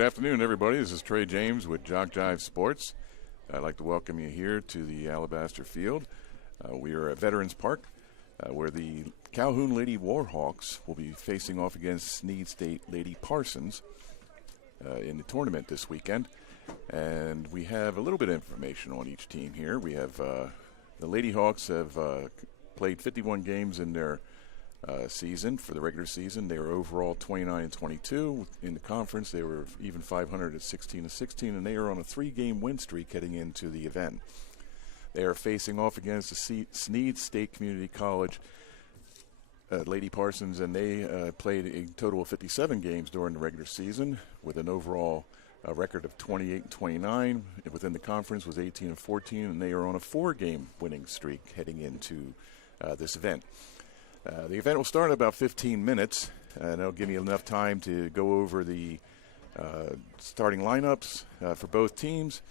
Good afternoon, everybody. This is Trey James with JockJive Sports. I'd like to welcome you here to the Alabaster Field. We are at Veterans Park, where the Calhoun Lady Warhawks will be facing off against Snead State Lady Parsons in the tournament this weekend. And we have a little bit of information on each team here. We have the Lady Hawks have played 51 games in their season for the regular season. They were overall 29-22 in the conference. They were even 500 at 16-16, and they are on a 3-game win streak heading into the event. They are facing off against the Snead State Community College Lady Parsons, and they played a total of 57 games during the regular season with an overall record of 28-29. Within the conference was 18-14, and they are on a 4-game winning streak heading into this event. The event will start in about 15 minutes, and that'll give you enough time to go over the starting lineups for both teams.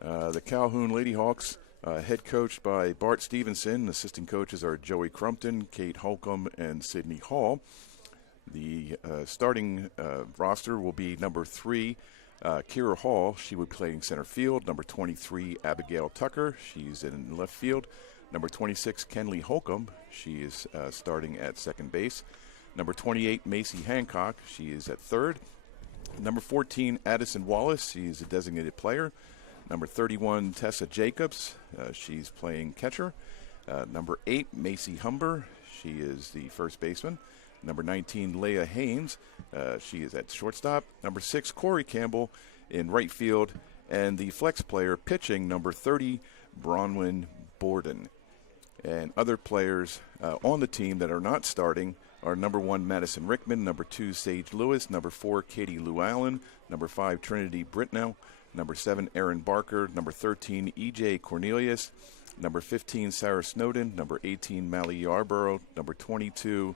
The Calhoun Lady Hawks, head coached by Bart Stevenson. Assistant coaches are Joey Crumpton, Kate Holcomb, and Sydney Hall. The starting roster will be number 3, Kira Hall. She will be playing center field. Number 23, Abigail Tucker. She's in left field. Number 26, Kenley Holcomb. She is starting at second base. Number 28, Macy Hancock. She is at third. Number 14, Addison Wallace. She's a designated player. Number 31, Tessa Jacobs. She's playing catcher. Number 8, Macy Humber. She is the first baseman. Number 19, Leah Haynes. She is at shortstop. Number 6, Corey Campbell in right field. And the flex player pitching, number 30, Bronwyn Borden. And other players on the team that are not starting are number 1, Madison Rickman, number 2, Sage Lewis, number 4, Katie Lou Allen, number 5, Trinity Britnell, number 7, Erin Barker, number 13, E.J. Cornelius, number 15, Sarah Snowden, number 18, Mally Yarborough, number 22,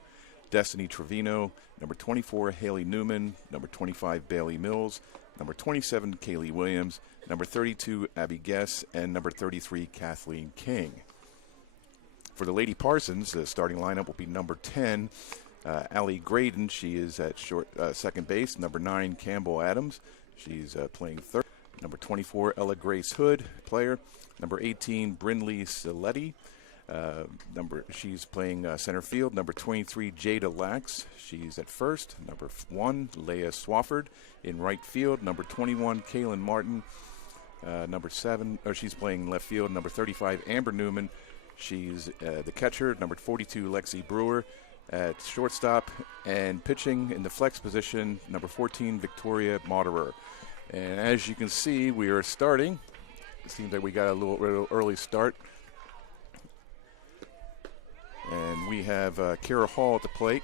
Destiny Trevino, number 24, Haley Newman, number 25, Bailey Mills, number 27, Kaylee Williams, number 32, Abby Guess, and number 33, Kathleen King. For the Lady Parsons, the starting lineup will be number 10, Allie Graydon. She is at second base. Number 9, Campbell Adams. She's playing third. Number 24, Ella Grace Hood, player. Number 18, Brindley Siletti. She's playing center field. Number 23, Jada Lax. She's at first. Number 1, Leah Swafford in right field. Number 21, Kaylin Martin. Number 7, she's playing left field. Number 35, Amber Newman. She's the catcher. Number 42, Lexi Brewer at shortstop. And pitching in the flex position, number 14, Victoria Moderer. And as you can see, we are starting. It seems like we got a little early start. And we have Kira Hall at the plate.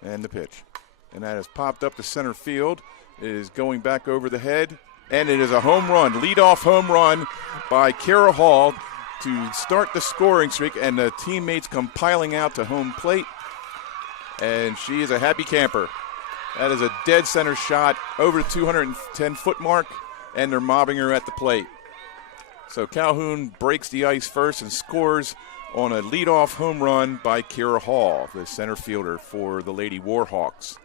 And the pitch. And that has popped up to center field. It is going back over the head. And it is a home run, leadoff home run by Kira Hall to start the scoring streak. And the teammates come piling out to home plate. And she is a happy camper. That is a dead center shot over the 210-foot mark. And they're mobbing her at the plate. So Calhoun breaks the ice first and scores on a leadoff home run by Kira Hall, the center fielder for the Lady Warhawks.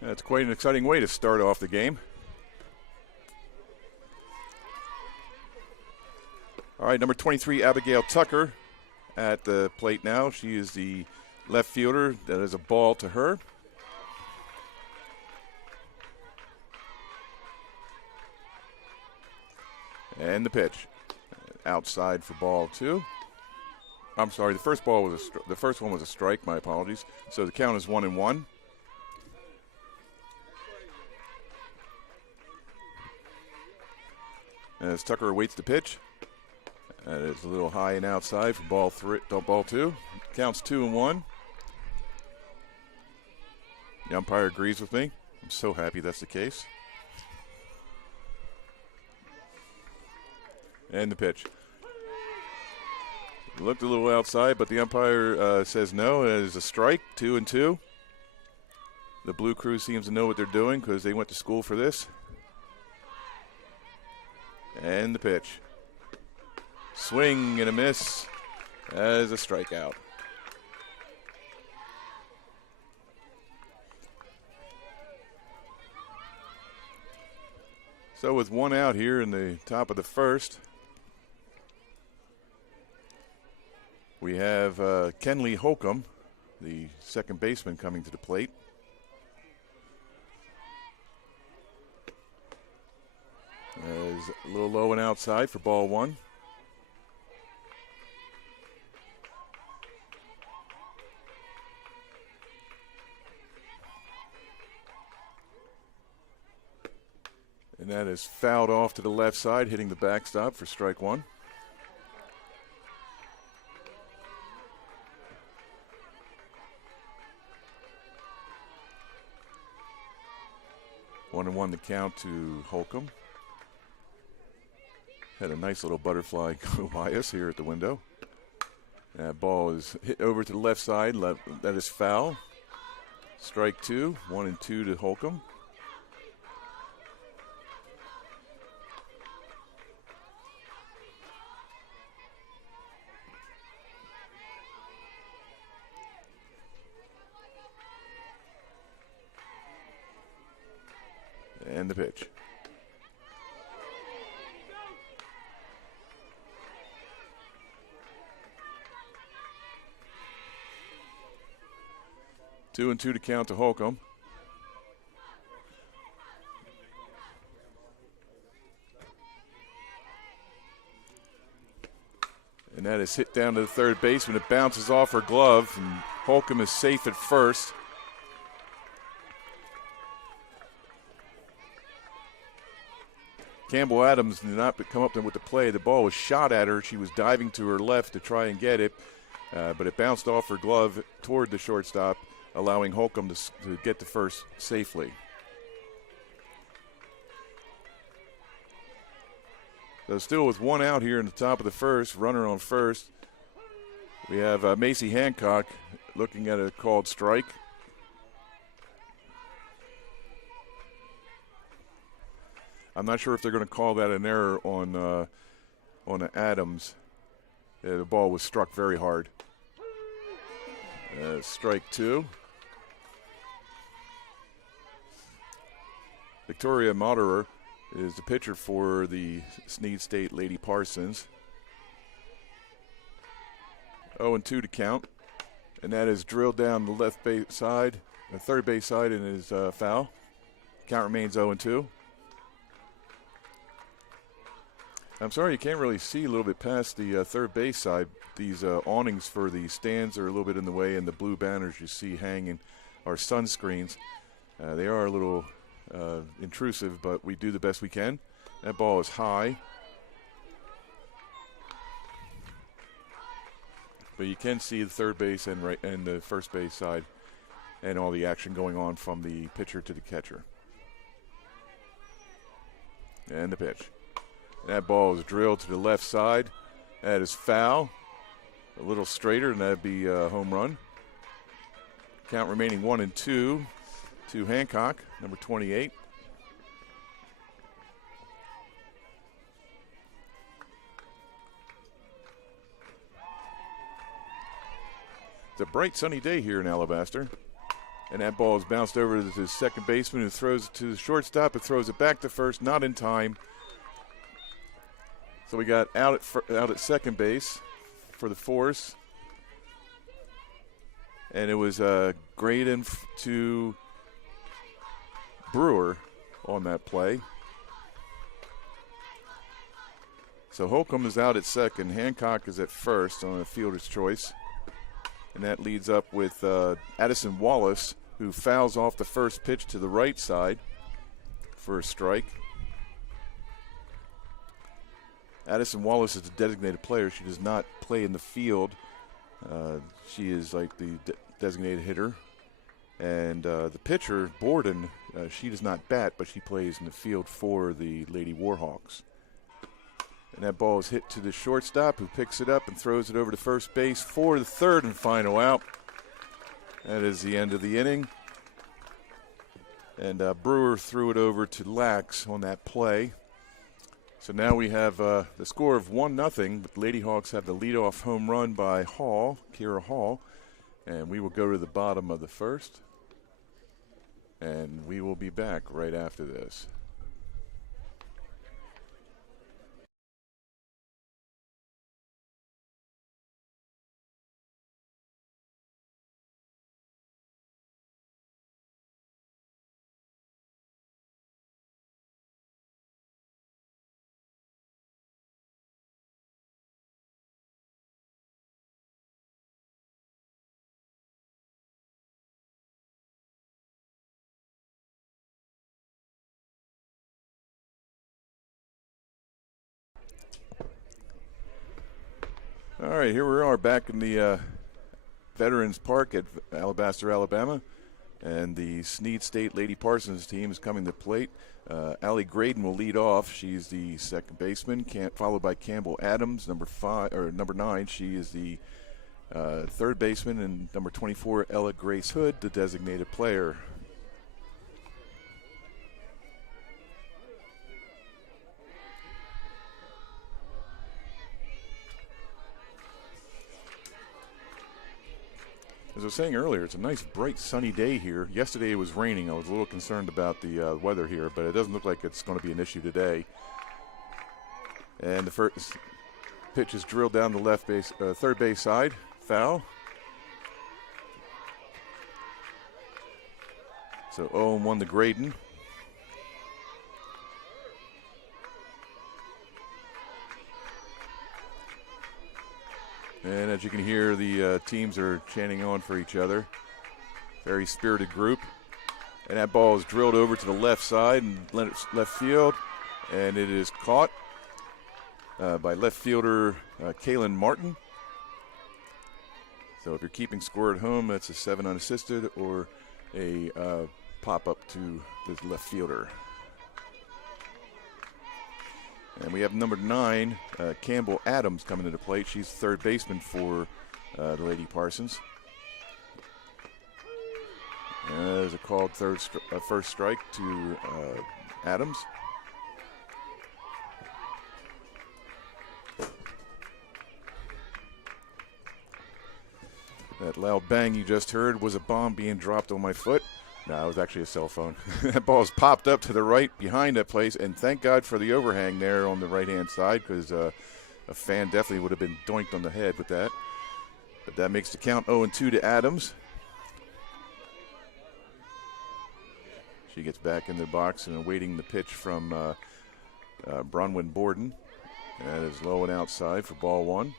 That's quite an exciting way to start off the game. All right, number 23, Abigail Tucker at the plate now. She is the left fielder. That is a ball to her. And the pitch. Outside for ball 2. I'm sorry, the first one was a strike, my apologies. So the count is 1-1. As Tucker awaits the pitch. That is a little high and outside for ball 2. Counts 2-1. The umpire agrees with me. I'm so happy that's the case. And the pitch. Looked a little outside, but the umpire says no. It is a strike, 2-2. The Blue Crew seems to know what they're doing because they went to school for this. And the pitch. Swing and a miss as a strikeout. So with one out here in the top of the first, we have Kenley Holcomb, the second baseman, coming to the plate. Is a little low and outside for ball one. And that is fouled off to the left side, hitting the backstop for strike one. One and one the count to Holcomb. Had a nice little butterfly go by us here at the window. That ball is hit over to the left side. That is foul. Strike two, 1-2 to Holcomb. And the pitch. Two and two to count to Holcomb. And that is hit down to the third baseman. It bounces off her glove, and Holcomb is safe at first. Campbell Adams did not come up with the play. The ball was shot at her. She was diving to her left to try and get it, but it bounced off her glove toward the shortstop, allowing Holcomb to get to first safely. So still with one out here in the top of the first, runner on first, we have Macy Hancock looking at a called strike. I'm not sure if they're going to call that an error on Adams. The ball was struck very hard. Strike two. Victoria Moderer is the pitcher for the Snead State Lady Parsons. 0-2 to count. And that is drilled down the left base side, the third base side, and is foul. Count remains 0-2. I'm sorry, you can't really see a little bit past the third base side. These awnings for the stands are a little bit in the way, and the blue banners you see hanging are sunscreens. They are a little intrusive, but we do the best we can. That ball is high. But you can see the third base and the first base side and all the action going on from the pitcher to the catcher. And the pitch. That ball is drilled to the left side. That is foul. A little straighter, and that'd be a home run. Count remaining 1-2 to Hancock, number 28. It's a bright sunny day here in Alabaster. And that ball is bounced over to the second baseman, who throws it to the shortstop. It throws it back to first, not in time. So we got out at second base for the force. And it was Graydon to Brewer on that play. So Holcomb is out at second. Hancock is at first on a fielder's choice. And that leads up with Addison Wallace, who fouls off the first pitch to the right side for a strike. Addison Wallace is a designated player. She does not play in the field. She is like the designated hitter. And the pitcher, Borden, she does not bat, but she plays in the field for the Lady Warhawks. And that ball is hit to the shortstop, who picks it up and throws it over to first base for the third and final out. That is the end of the inning. And Brewer threw it over to Lax on that play. So now we have the score of 1-0, but Lady Hawks have the leadoff home run by Hall, Kira Hall. And we will go to the bottom of the first. And we will be back right after this. All right, here we are back in the Veterans Park at Alabaster, Alabama. And the Snead State Lady Parsons team is coming to plate. Allie Graydon will lead off. She's the second baseman, followed by Campbell Adams, number 9. She is the third baseman, and number 24, Ella Grace Hood, the designated player. As I was saying earlier, it's a nice, bright, sunny day here. Yesterday it was raining. I was a little concerned about the weather here, but it doesn't look like it's going to be an issue today. And the first pitch is drilled down the third base side. Foul. So 0-1 to Graydon. And as you can hear, the teams are chanting on for each other. Very spirited group. And that ball is drilled over to the left side and left field. And it is caught by left fielder Kaylin Martin. So if you're keeping score at home, that's a 7 unassisted or a pop-up to the left fielder. And we have number 9, Campbell Adams, coming to the plate. She's third baseman for the Lady Parsons. There's a called first strike to Adams. That loud bang you just heard was a bomb being dropped on my foot. No, it was actually a cell phone. That ball's popped up to the right behind that place, and thank God for the overhang there on the right-hand side, because a fan definitely would have been doinked on the head with that. But that makes the count 0-2 to Adams. She gets back in the box and awaiting the pitch from Bronwyn Borden. That is low and outside for ball 1.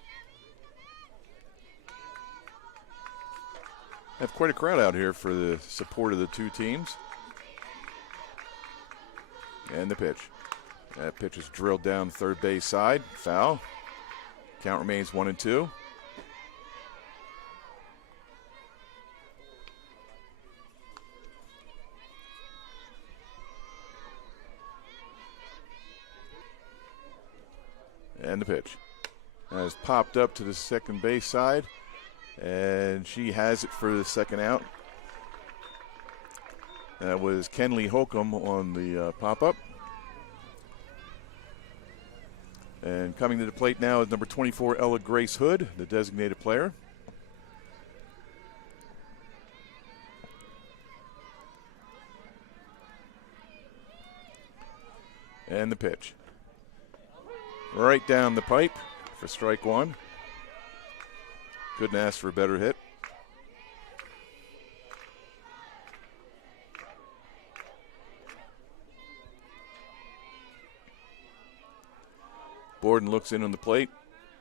Have quite a crowd out here for the support of the two teams. And the pitch. That pitch is drilled down third base side. Foul. Count remains 1-2. And the pitch. That is popped up to the second base side. And she has it for the second out. That was Kenley Holcomb on the pop-up. And coming to the plate now is number 24, Ella Grace Hood, the designated player. And the pitch. Right down the pipe for strike 1. Couldn't ask for a better hit. Borden looks in on the plate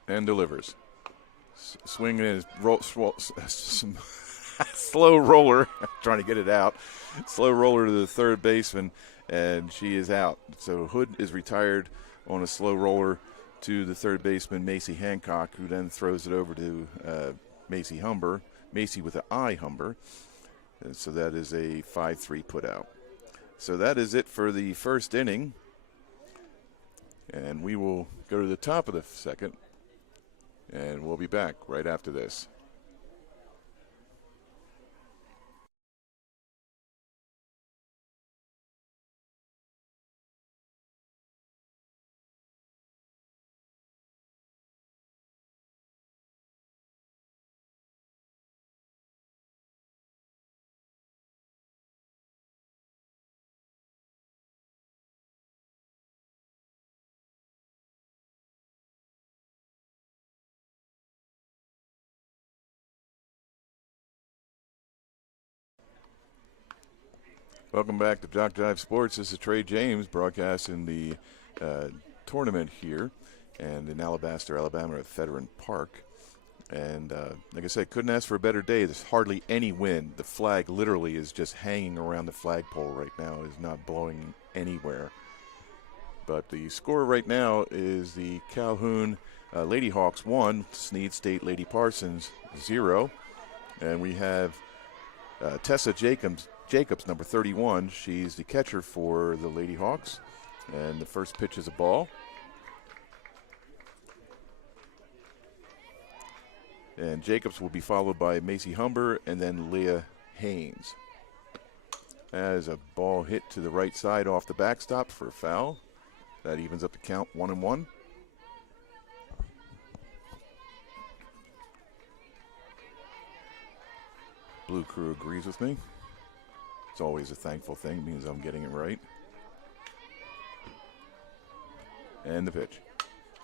and delivers. Swinging his slow roller, trying to get it out. Slow roller to the third baseman, and she is out. So Hood is retired on a slow roller to the third baseman, Macy Hancock, who then throws it over to Macy Humber. Macy with an I, Humber. And so that is a 5-3 put out. So that is it for the first inning. And we will go to the top of the second, and we'll be back right after this. Welcome back to JockJive Sports. This is Trey James broadcasting the tournament here and in Alabaster, Alabama at Veteran Park. And like I said, couldn't ask for a better day. There's hardly any wind. The flag literally is just hanging around the flagpole right now. It is not blowing anywhere. But the score right now is the Calhoun Lady Hawks 1, Snead State Lady Parsons 0. And we have Tessa Jacobs, number 31. She's the catcher for the Lady Hawks. And the first pitch is a ball. And Jacobs will be followed by Macy Humber and then Leah Haynes. As a ball hit to the right side off the backstop for a foul. That evens up the count 1-1. Blue crew agrees with me. It's always a thankful thing. It means I'm getting it right. And the pitch.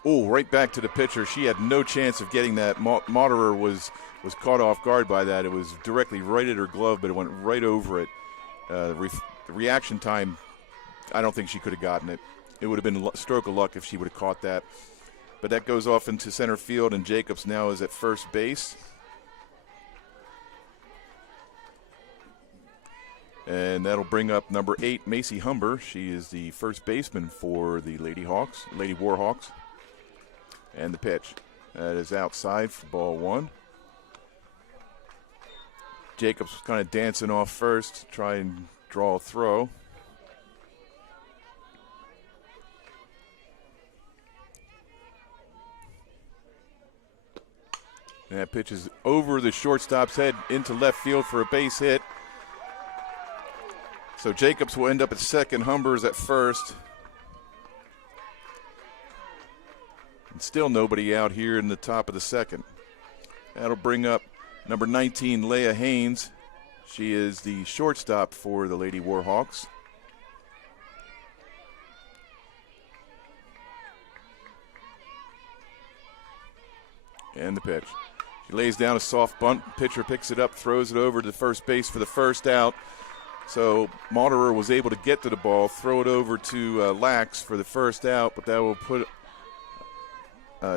Oh, right back to the pitcher. She had no chance of getting that. Moderer was caught off guard by that. It was directly right at her glove, but it went right over it. The reaction time, I don't think she could have gotten it. It would have been a stroke of luck if she would have caught that. But that goes off into center field, and Jacobs now is at first base. And that'll bring up number 8, Macy Humber. She is the first baseman for the Lady Warhawks. And the pitch. That is outside for ball 1. Jacobs was kind of dancing off first to try and draw a throw. And that pitch is over the shortstop's head into left field for a base hit. So Jacobs will end up at second. Humber's at first. And still nobody out here in the top of the second. That'll bring up number 19, Leah Haynes. She is the shortstop for the Lady Warhawks. And the pitch. She lays down a soft bunt. Pitcher picks it up, throws it over to first base for the first out. So Moderer was able to get to the ball, throw it over to Lax for the first out, but that will put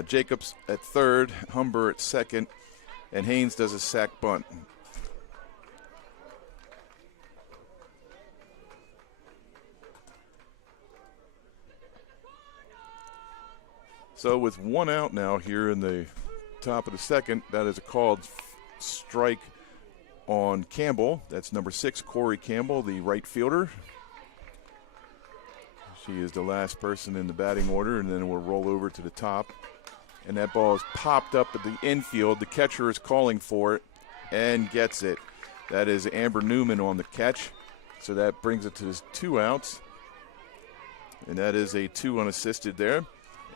Jacobs at third, Humber at second, and Haynes does a sack bunt. So with one out now here in the top of the second, that is a called strike on Campbell. That's number 6, Corey Campbell, the right fielder. She is the last person in the batting order, and then we'll roll over to the top. And that ball is popped up at the infield. The catcher is calling for it and gets it. That is Amber Newman on the catch. So that brings it to 2 outs. And that is a 2 unassisted there.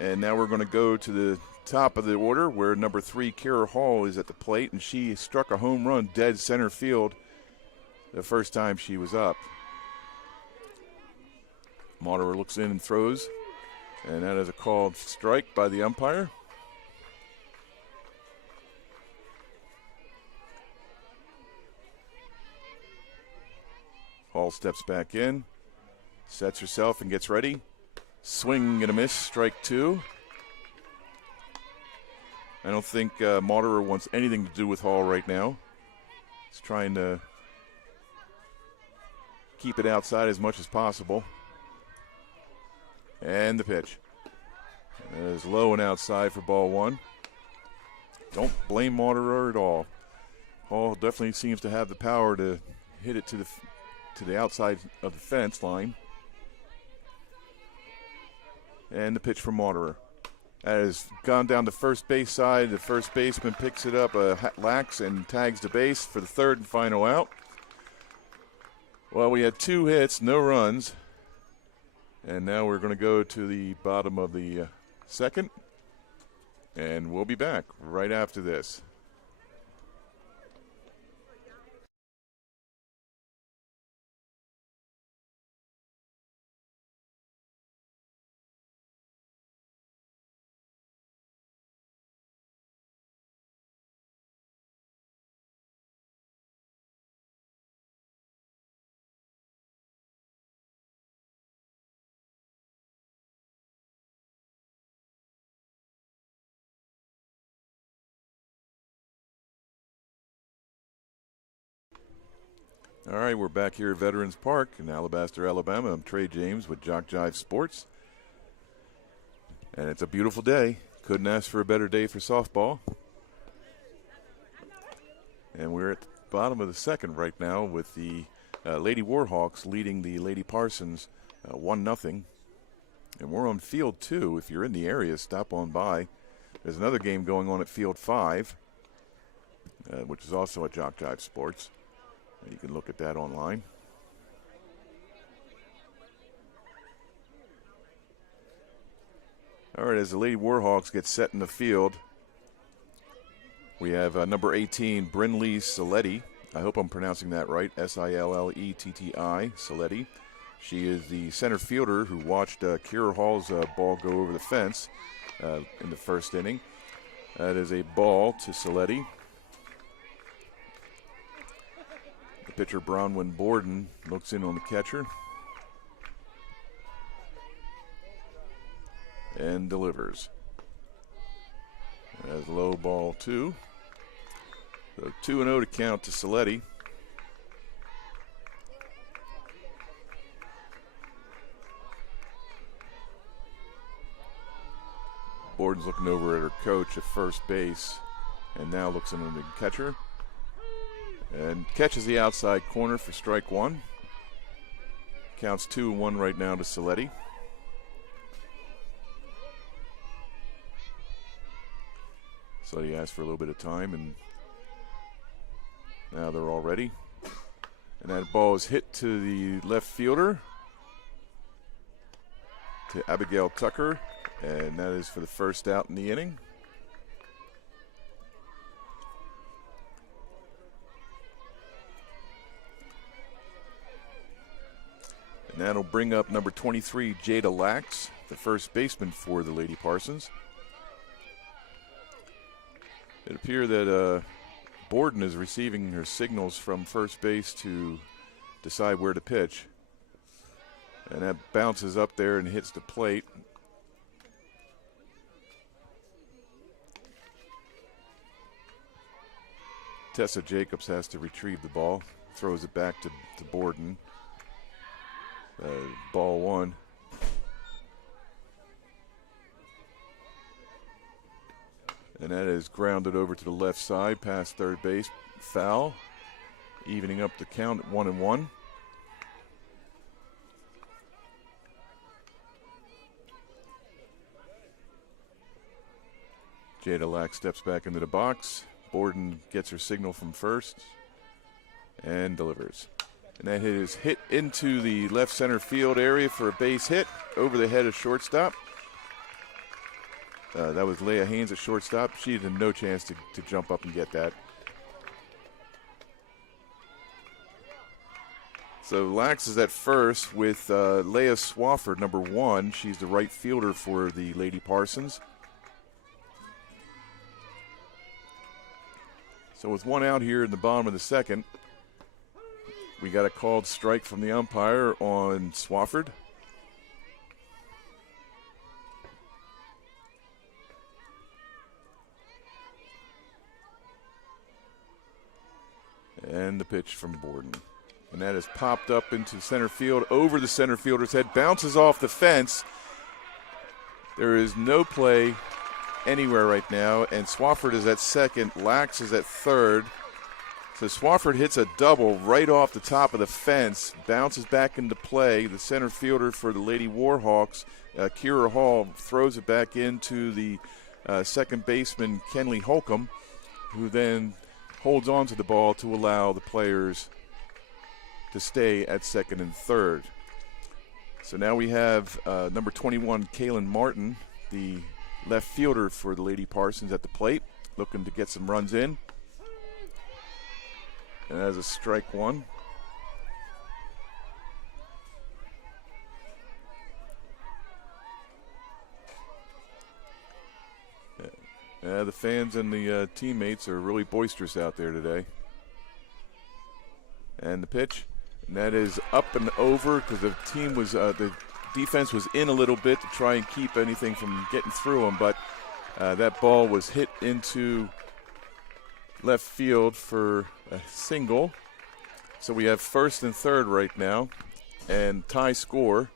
And now we're going to go to the top of the order where number 3, Kara Hall, is at the plate, and she struck a home run dead center field the first time she was up. Moderer looks in and throws, and that is a called strike by the umpire. Hall steps back in, sets herself and gets ready. Swing and a miss, strike 2. I don't think Moderer wants anything to do with Hall right now. He's trying to keep it outside as much as possible. And the pitch. That is low and outside for ball 1. Don't blame Moderer at all. Hall definitely seems to have the power to hit it to the outside of the fence line. And the pitch from Waterer. That has gone down the first base side. The first baseman picks it up, lax, and tags the base for the third and final out. Well, we had 2 hits, no runs. And now we're going to go to the bottom of the second. And we'll be back right after this. All right, we're back here at Veterans Park in Alabaster, Alabama. I'm Trey James with JockJive Sports. And it's a beautiful day. Couldn't ask for a better day for softball. And we're at the bottom of the second right now with the Lady Warhawks leading the Lady Parsons 1-0. And we're on Field 2. If you're in the area, stop on by. There's another game going on at Field 5, which is also at JockJive Sports. You can look at that online. All right, as the Lady Warhawks get set in the field, we have number 18, Brinley Saletti. I hope I'm pronouncing that right, Silletti, Saletti. She is the center fielder who watched Kira Hall's ball go over the fence in the first inning. That is a ball to Saletti. Pitcher Bronwyn Borden looks in on the catcher and delivers. As low ball 2. So 2-0 to count to Saletti. Borden's looking over at her coach at first base and now looks in on the catcher. And catches the outside corner for strike 1. Counts 2-1 right now to Saletti. Saletti asked for a little bit of time, and now they're all ready. And that ball is hit to the left fielder, to Abigail Tucker, and that is for the first out in the inning. And that'll bring up number 23, Jada Lax, the first baseman for the Lady Parsons. It appears that Borden is receiving her signals from first base to decide where to pitch. And that bounces up there and hits the plate. Tessa Jacobs has to retrieve the ball, throws it back to Borden. Ball 1. And that is grounded over to the left side past third base. Foul, evening up the count at 1-1. Jada Lack steps back into the box. Borden gets her signal from first and delivers. And that hit is hit into the left center field area for a base hit over the head of shortstop. That was Leah Haynes at shortstop. She had no chance to jump up and get that. So Lax is at first with Leah Swafford, number 1. She's the right fielder for the Lady Parsons. So with 1 out here in the bottom of the second, we got a called strike from the umpire on Swafford. And the pitch from Borden. And that is popped up into center field, over the center fielder's head, bounces off the fence. There is no play anywhere right now, and Swafford is at second, Lax is at third. So Swafford hits a double right off the top of the fence, bounces back into play. The center fielder for the Lady Warhawks, Kira Hall, throws it back into the second baseman, Kenley Holcomb, who then holds on to the ball to allow the players to stay at second and third. So now we have number 21, Kaylin Martin, the left fielder for the Lady Parsons, at the plate, looking to get some runs in. And that's a strike one. The fans and the teammates are really boisterous out there today. And the pitch, and that is up and over because the team was, the defense was in a little bit to try and keep anything from getting through them, but that ball was hit into left field for a single. So we have first and third right now, and tie score.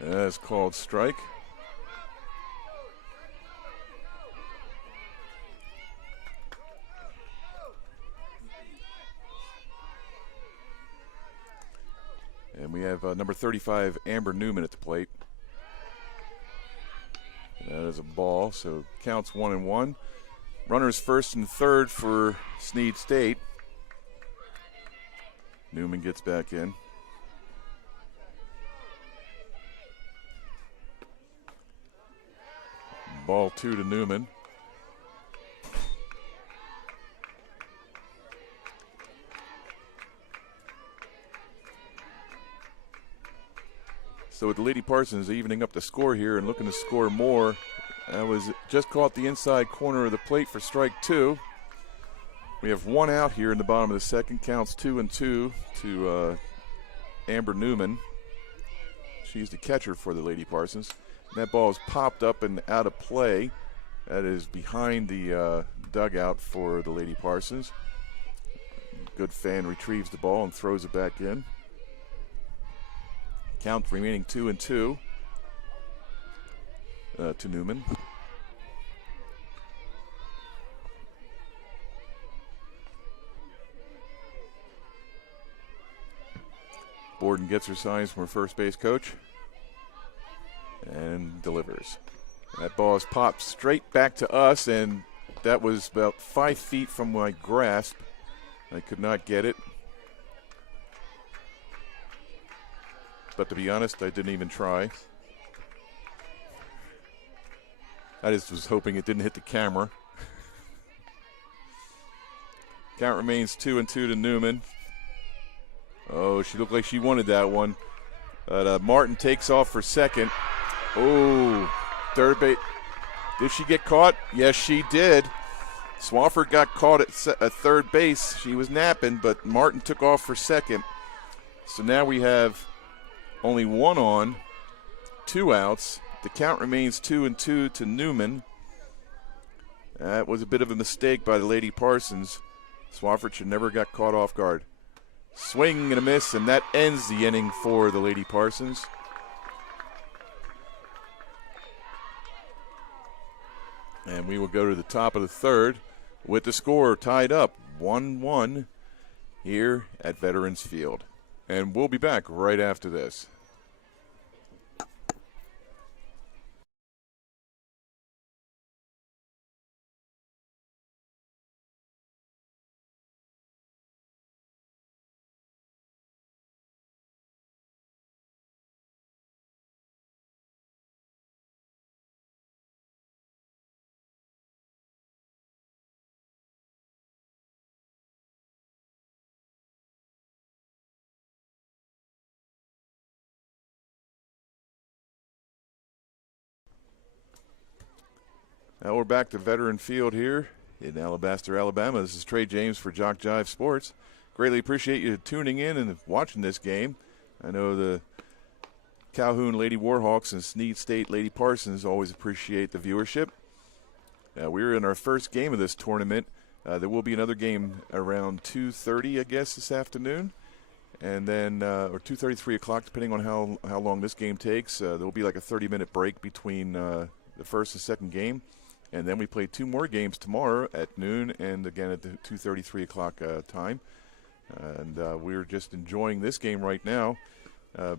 That's called strike. And we have number 35, Amber Newman, at the plate. That is a ball, so counts 1-1. Runners first and third for Snead State. Newman gets back in. Ball 2 to Newman. So with the Lady Parsons evening up the score here and looking to score more, that was just caught the inside corner of the plate for strike 2. We have one out here in the bottom of the second. Counts 2-2 to Amber Newman. She's the catcher for the Lady Parsons. And that ball is popped up and out of play. That is behind the dugout for the Lady Parsons. Good fan retrieves the ball and throws it back in. Count remaining 2-2 to Newman. Borden gets her signs from her first base coach and delivers. That ball is popped straight back to us, and that was about 5 feet from my grasp. I could not get it. But to be honest, I didn't even try. I just was hoping it didn't hit the camera. Count remains 2-2 to Newman. Oh, she looked like she wanted that one. But Martin takes off for second. Oh, third base. Did she get caught? Yes, she did. Swafford got caught at third base. She was napping, but Martin took off for second. So now we have only one on, 2 outs. The count remains 2-2 to Newman. That was a bit of a mistake by the Lady Parsons. Swafford should never got caught off guard. Swing and a miss, and that ends the inning for the Lady Parsons. And we will go to the top of the third with the score tied up 1-1 here at Veterans Field. And we'll be back right after this. Now we're back to Veteran Field here in Alabaster, Alabama. This is Trey James for JockJive Sports. Greatly appreciate you tuning in and watching this game. I know the Calhoun Lady Warhawks and Snead State Lady Parsons always appreciate the viewership. We're in our first game of this tournament. There will be another game around 2:30, I guess, this afternoon. And then, or 2:30, 3 o'clock, depending on how long this game takes. There will be like a 30-minute break between the first and second game. And then we play 2 more games tomorrow at noon and again at the 2:30, 3 o'clock time. And we're just enjoying this game right now.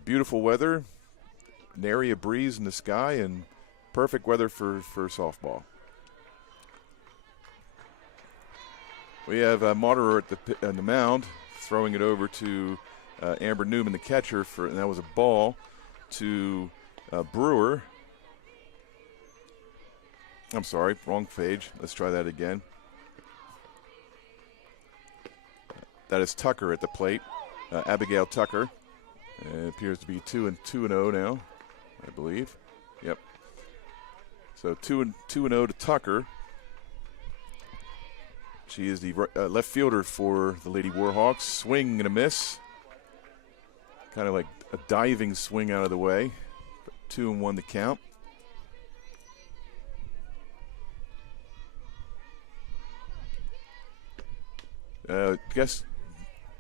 Beautiful weather, nary a breeze in the sky, and perfect weather for softball. We have Moderer at the mound, throwing it over to Amber Newman, the catcher, and that was a ball to Brewer. I'm sorry, wrong page. Let's try that again. That is Tucker at the plate, Abigail Tucker. It appears to be 2-0 now, I believe. Yep. So 2-0 to Tucker. She is the left fielder for the Lady Warhawks. Swing and a miss. Kind of like a diving swing out of the way. 2-1 the count. Guess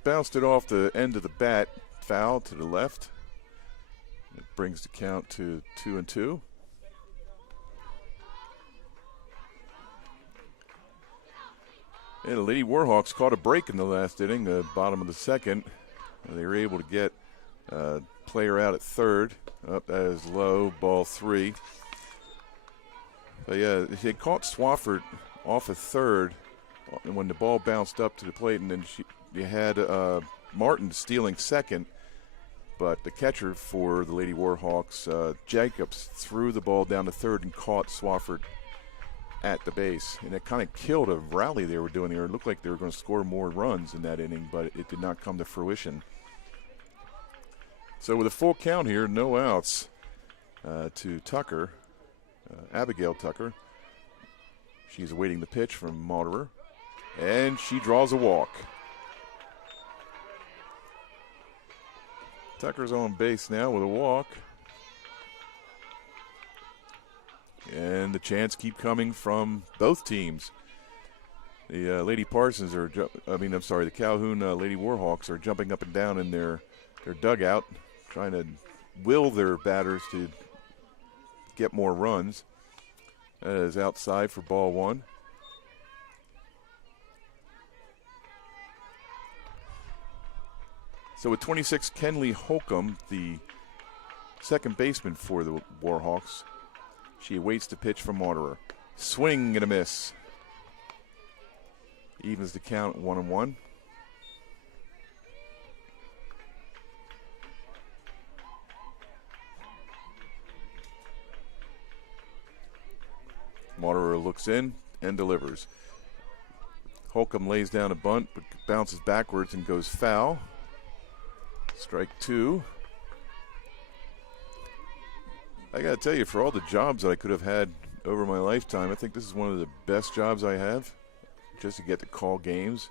bounced it off the end of the bat, foul to the left. It brings the count to 2-2. And the Lady Warhawks caught a break in the last inning, the bottom of the second. They were able to get a player out at third. Up as low, ball 3. But yeah, they caught Swafford off at third when the ball bounced up to the plate, and then you had Martin stealing second, but the catcher for the Lady Warhawks, Jacobs, threw the ball down to third and caught Swafford at the base, and it kind of killed a rally they were doing there. It looked like they were going to score more runs in that inning, but it did not come to fruition. So with a full count here, no outs to Tucker, Abigail Tucker. She's awaiting the pitch from Moderer. And she draws a walk. Tucker's on base now with a walk. And the chants keep coming from both teams. The Lady Parsons the Calhoun Lady Warhawks are jumping up and down in their dugout, trying to will their batters to get more runs. That is outside for ball 1. So with 26, Kenley Holcomb, the second baseman for the Warhawks, she awaits the pitch from Moderer. Swing and a miss. Evens the count 1-1. Moderer looks in and delivers. Holcomb lays down a bunt, but bounces backwards and goes foul. Strike 2. I got to tell you, for all the jobs that I could have had over my lifetime, I think this is one of the best jobs I have, just to get to call games.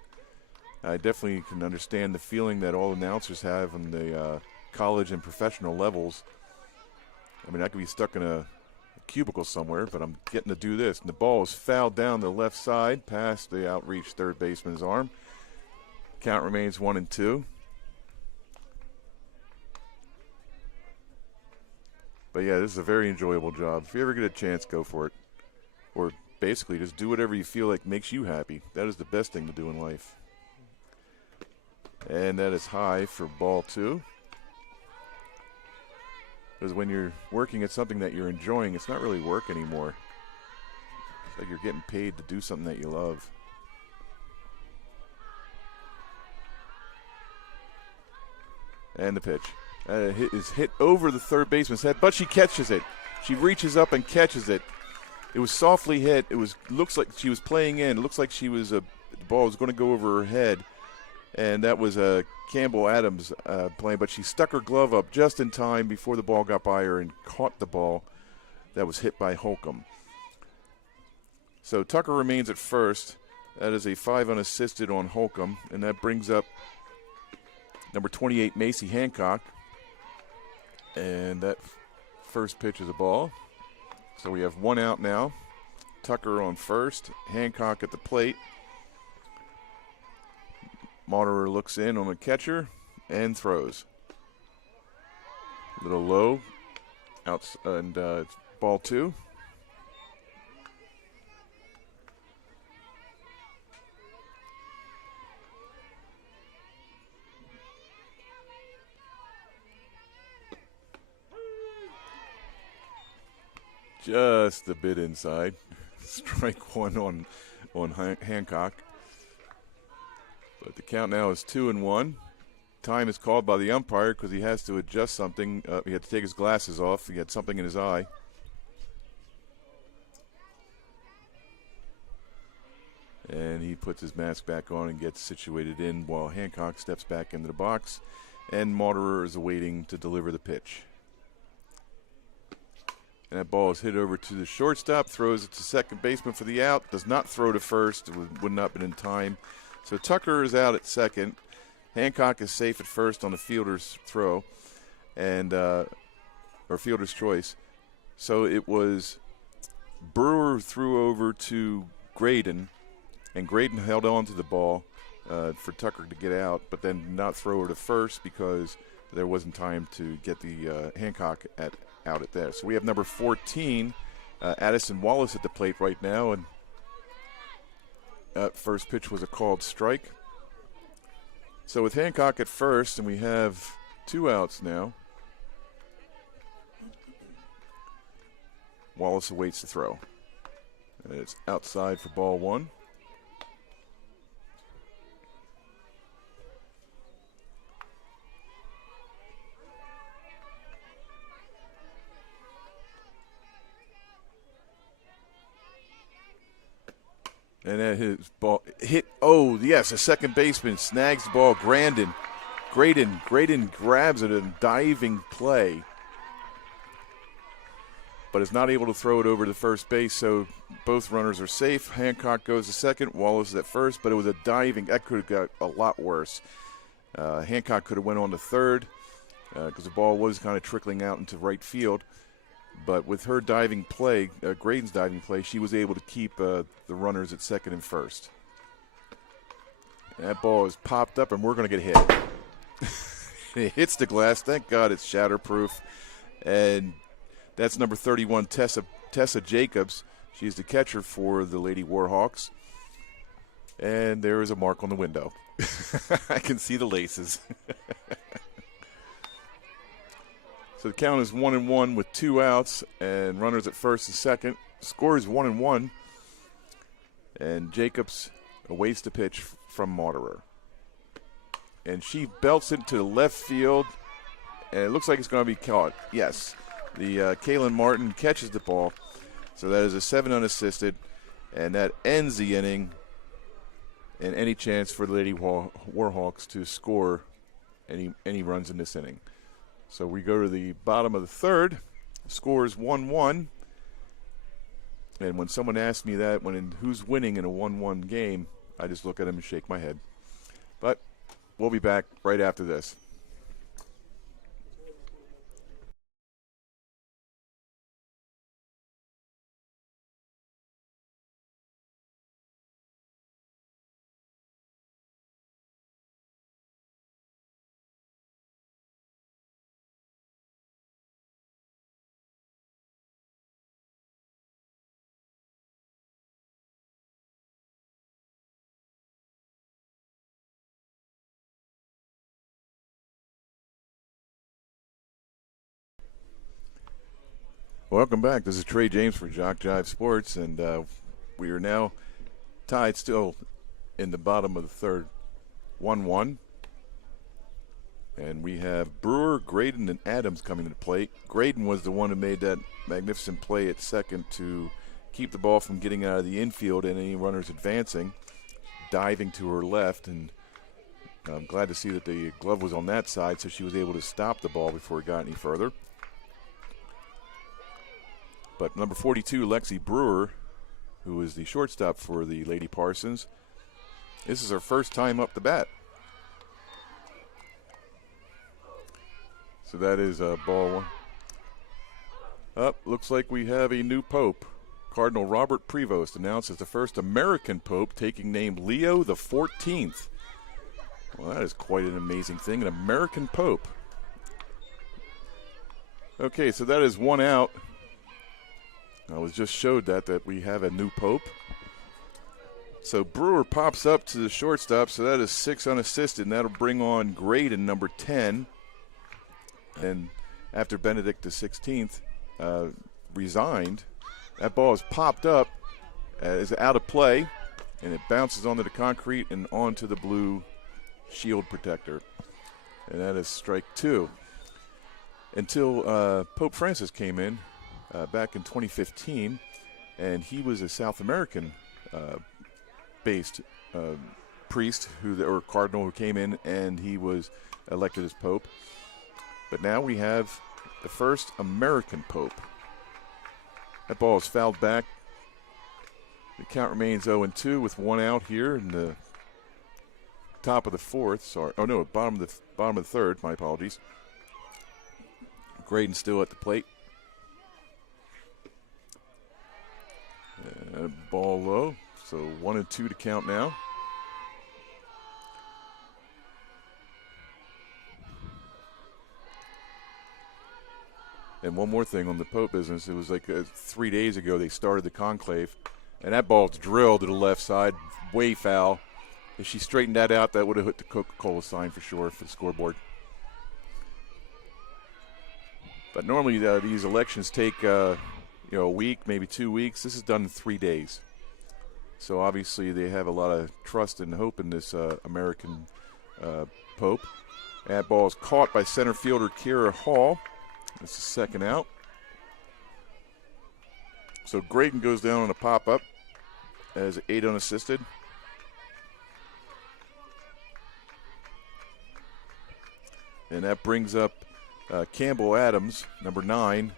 I definitely can understand the feeling that all announcers have on the college and professional levels. I mean, I could be stuck in a cubicle somewhere, but I'm getting to do this. And the ball is fouled down the left side past the outreach third baseman's arm. Count remains 1-2. But yeah, this is a very enjoyable job. If you ever get a chance, go for it. Or basically just do whatever you feel like makes you happy. That is the best thing to do in life. And that is high for ball 2. Because when you're working at something that you're enjoying, it's not really work anymore. It's like you're getting paid to do something that you love. And the pitch. Hit is hit over the third baseman's head, but she catches it. She reaches up and catches it. It was softly hit. Looks like she was playing in. It looks like the ball was going to go over her head, and that was Campbell Adams playing. But she stuck her glove up just in time before the ball got by her and caught the ball that was hit by Holcomb. So Tucker remains at first. That is a 5 unassisted on Holcomb, and that brings up number 28, Macy Hancock. And that first pitch is a ball. So we have 1 out now. Tucker on first, Hancock at the plate. Moderer looks in on the catcher and throws. A little low, out, and it's ball 2. Just a bit inside. Strike 1 on Hancock. But the count now is 2-1. Time is called by the umpire because he has to adjust something. He had to take his glasses off. He had something in his eye. And he puts his mask back on and gets situated in while Hancock steps back into the box. And Moderer is awaiting to deliver the pitch. And that ball is hit over to the shortstop, throws it to second baseman for the out, does not throw to first, would not have been in time. So Tucker is out at second. Hancock is safe at first on the fielder's throw, and or fielder's choice. So it was Brewer threw over to Graydon, and Graydon held on to the ball for Tucker to get out, but then not throw her to first because there wasn't time to get the Hancock out at there. So we have number 14, Addison Wallace at the plate right now, and that first pitch was a called strike. So with Hancock at first, and we have 2 outs now, Wallace awaits the throw. And it's outside for ball 1. And that his ball hit. Oh, yes, a second baseman snags the ball. Graydon grabs it in diving play, but is not able to throw it over to first base. So both runners are safe. Hancock goes to second. Wallace is at first, but it was a diving. That could have got a lot worse. Hancock could have went on to third because the ball was kind of trickling out into right field. But with her diving play, Graydon's diving play, she was able to keep the runners at second and first. And that ball is popped up, and we're going to get hit. It hits the glass. Thank God it's shatterproof. And that's number 31, Tessa Jacobs. She's the catcher for the Lady Warhawks. And there is a mark on the window. I can see the laces. So the count is 1-1 with 2 outs and runners at first and second. Score is 1-1. And Jacobs awaits the pitch from Moderer. And she belts it to the left field, and it looks like it's going to be caught. Yes, the Kaylin Martin catches the ball. So that is a 7 unassisted, and that ends the inning and any chance for the Lady Warhawks to score any runs in this inning. So we go to the bottom of the third. Score is 1-1. And when someone asks me that, who's winning in a 1-1 game, I just look at them and shake my head. But we'll be back right after this. Welcome back. This is Trey James for JockJive Sports, and we are now tied still in the bottom of the third, 1-1. And we have Brewer, Graydon, and Adams coming to the plate. Graydon was the one who made that magnificent play at second to keep the ball from getting out of the infield and any runners advancing, diving to her left. And I'm glad to see that the glove was on that side, so she was able to stop the ball before it got any further. But number 42, Lexi Brewer, who is the shortstop for the Lady Parsons, this is her first time up the bat. So that is ball 1. Up, looks like we have a new pope. Cardinal Robert Prevost announced as the first American pope, taking name Leo the 14th. Well, that is quite an amazing thing, an American Pope. Okay, so that is one out. I was just showed that we have a new Pope. So Brewer pops up to the shortstop, so that is 6 unassisted, and that'll bring on Graydon, number 10. And after Benedict XVI resigned, that ball is popped up, is out of play, and it bounces onto the concrete and onto the blue shield protector. And that is strike 2. Until Pope Francis came in back in 2015, and he was a South American based priest or cardinal who came in, and he was elected as Pope. But now we have the first American Pope. That ball is fouled back. The count remains 0-2 with one out here in the top of the fourth. Sorry, oh no, bottom of the third. My apologies. Graydon still at the plate. Ball low, so 1-2 to count now. And one more thing on the Pope business, it was like 3 days ago they started the conclave, and that ball's drilled to the left side, way foul. If she straightened that out, that would have hit the Coca-Cola sign for sure for the scoreboard. But normally these elections take a week, maybe 2 weeks. This is done in 3 days. So obviously they have a lot of trust and hope in this American Pope. That ball is caught by center fielder Kira Hall. It's the second out. So Graydon goes down on a pop-up as 8 unassisted. And that brings up Campbell Adams, number 9,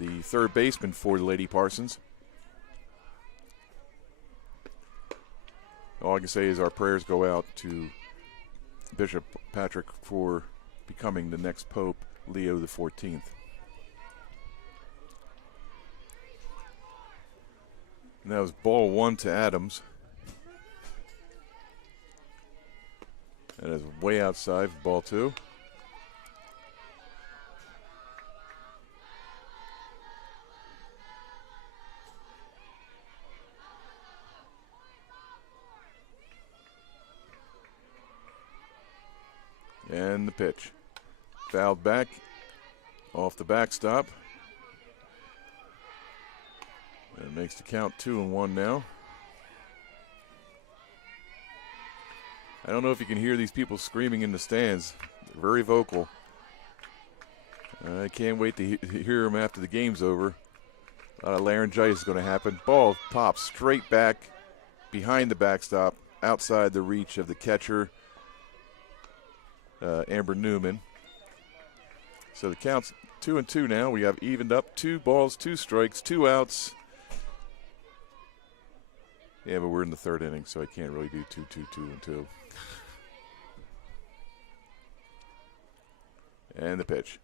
the third baseman for the Lady Parsons. All I can say is our prayers go out to Bishop Patrick for becoming the next Pope, Leo the 14th. And that was ball 1 to Adams. That is way outside for ball 2. And the pitch. Fouled back off the backstop. That makes the count 2-1 now. I don't know if you can hear these people screaming in the stands. They're very vocal. I can't wait to hear them after the game's over. A lot of laryngitis is going to happen. Ball pops straight back behind the backstop, outside the reach of the catcher, Amber Newman. So the count's 2-2 now. We have evened up 2 balls, 2 strikes, 2 outs. Yeah, but we're in the third inning, so I can't really do 2-2-2-2. And the pitch.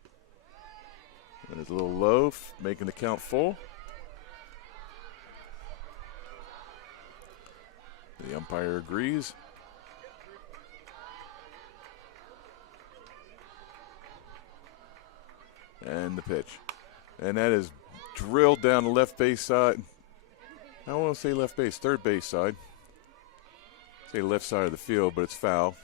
And it's a little low, making the count full. The umpire agrees. And the pitch. And that is drilled down the left base side. I don't want to say left base, third base side. Say left side of the field, but it's foul.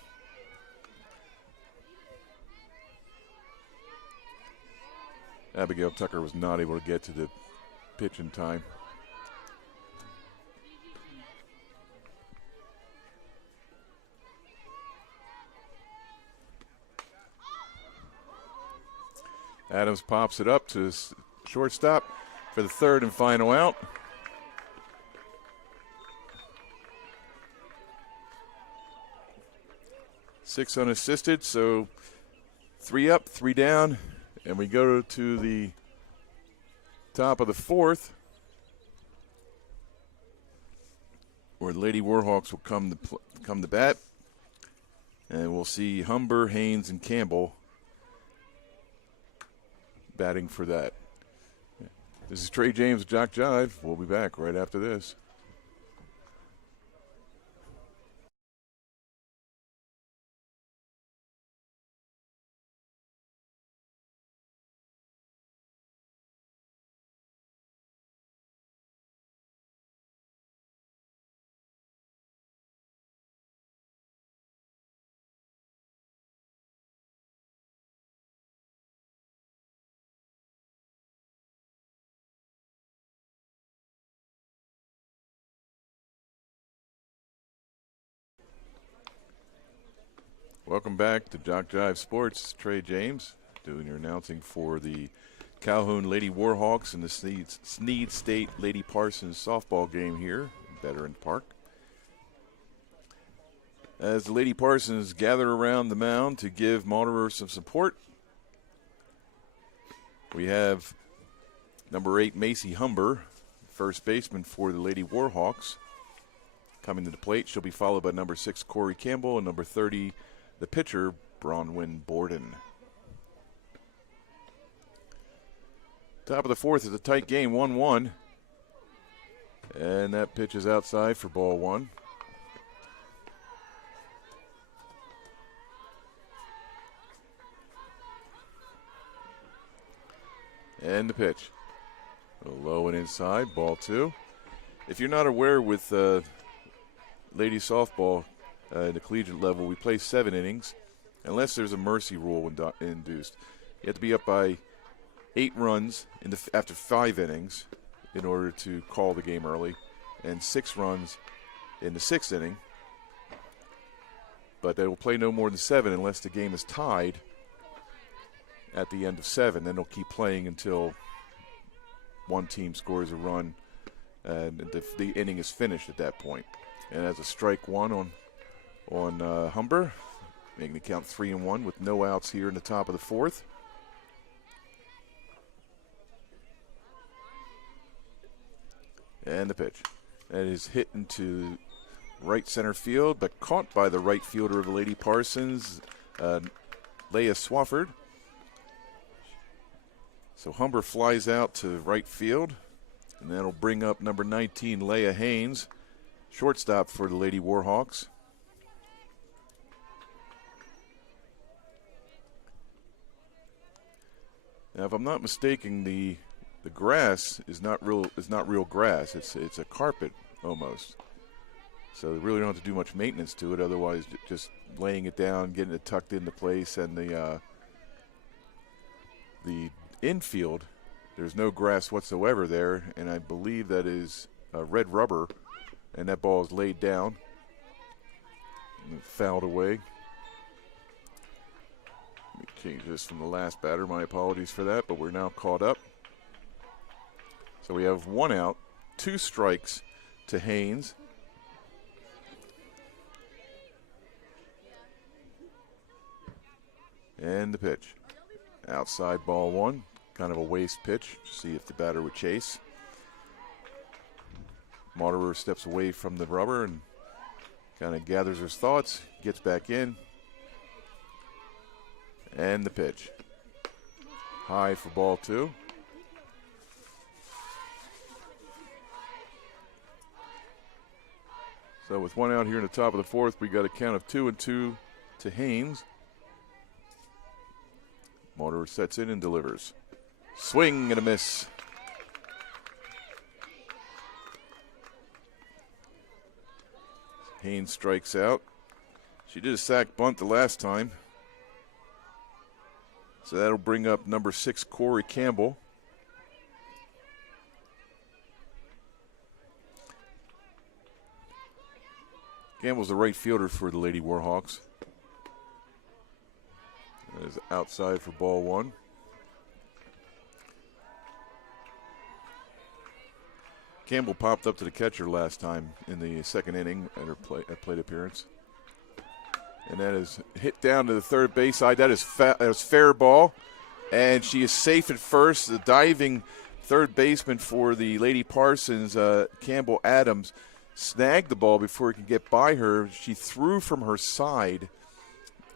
Abigail Tucker was not able to get to the pitch in time. Adams pops it up to shortstop for the third and final out. Six unassisted, so 3 up, 3 down, and we go to the top of the fourth, where the Lady Warhawks will come to bat, and we'll see Humber, Haynes, and Campbell batting for that. This is Trey James, JockJive. We'll be back right after this. Welcome back to JockJive Sports. Trey James doing your announcing for the Calhoun Lady Warhawks and the Snead State Lady Parsons softball game here in Veterans Park. As the Lady Parsons gather around the mound to give Monterer some support, we have number 8, Macy Humber, first baseman for the Lady Warhawks, coming to the plate. She'll be followed by number 6, Corey Campbell, and number 30, the pitcher, Bronwyn Borden. Top of the fourth is a tight game, 1-1. And that pitch is outside for ball one. And the pitch. A little low and inside, ball two. If you're not aware with lady softball at the collegiate level, we play 7 innings, unless there's a mercy rule induced. You have to be up by 8 runs after 5 innings in order to call the game early, and 6 runs in the 6th inning. But they will play no more than 7 unless the game is tied at the end of 7. Then they'll keep playing until one team scores a run and the inning is finished at that point. And as a strike one on Humber, making the count 3-1 with no outs here in the top of the fourth. And the pitch. That is hit into right center field, but caught by the right fielder of the Lady Parsons, Leah Swafford. So Humber flies out to right field, and that'll bring up number 19, Leah Haynes, shortstop for the Lady Warhawks. Now, if I'm not mistaken, the grass is not real grass. It's a carpet almost. So they really don't have to do much maintenance to it. Otherwise, just laying it down, getting it tucked into place, and the infield, there's no grass whatsoever there, and I believe that is red rubber, and that ball is laid down and fouled away. Let me change this from the last batter. My apologies for that, but we're now caught up. So we have 1 out, 2 strikes to Haynes. And the pitch. Outside ball 1, kind of a waste pitch to see if the batter would chase. Monterer steps away from the rubber and kind of gathers his thoughts, gets back in. And the pitch. High for ball 2. So with 1 out here in the top of the fourth, we got a count of 2-2 to Haynes. Monterer sets in and delivers. Swing and a miss. Haynes strikes out. She did a sac bunt the last time. So that'll bring up number 6, Corey Campbell. Campbell's the right fielder for the Lady Warhawks. That is outside for ball 1. Campbell popped up to the catcher last time in the 2nd inning at her plate appearance. And that is hit down to the third base side. That is fair ball. And she is safe at first. The diving third baseman for the Lady Parsons, Campbell Adams, snagged the ball before he could get by her. She threw from her side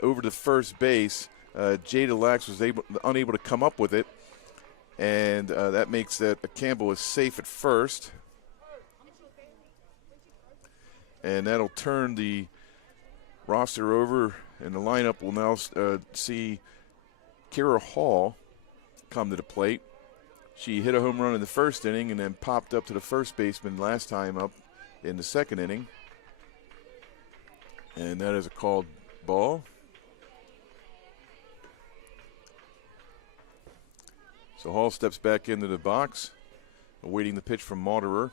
over to first base. Jada Lax was unable to come up with it. And that makes that Campbell is safe at first. And that'll turn the roster over, and the lineup will now see Kira Hall come to the plate. She hit a home run in the 1st inning and then popped up to the first baseman last time up in the 2nd inning. And that is a called ball. So Hall steps back into the box, awaiting the pitch from Monterer.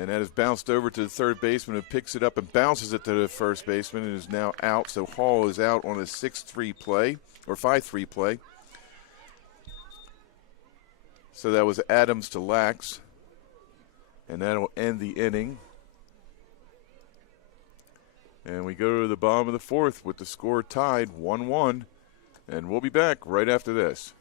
And that is bounced over to the third baseman, who picks it up and bounces it to the first baseman and is now out. So Hall is out on a 6-3 play, or 5-3 play. So that was Adams to Lax. And that'll end the inning. And we go to the bottom of the fourth with the score tied 1-1. And we'll be back right after this.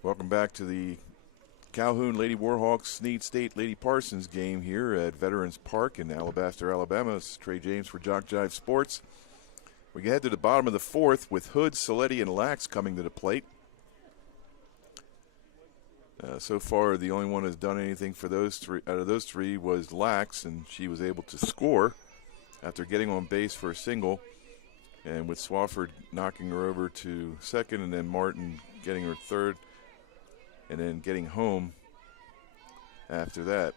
Welcome back to the Calhoun Lady Warhawks Snead State Lady Parsons game here at Veterans Park in Alabaster, Alabama. This is Trey James for JockJive Sports. We head to the bottom of the fourth with Hood, Saletti, and Lax coming to the plate. So far, the only one who's done anything for those three out of those three was Lax, and she was able to score after getting on base for a single, and with Swafford knocking her over to second, and then Martin getting her third, and then getting home after that.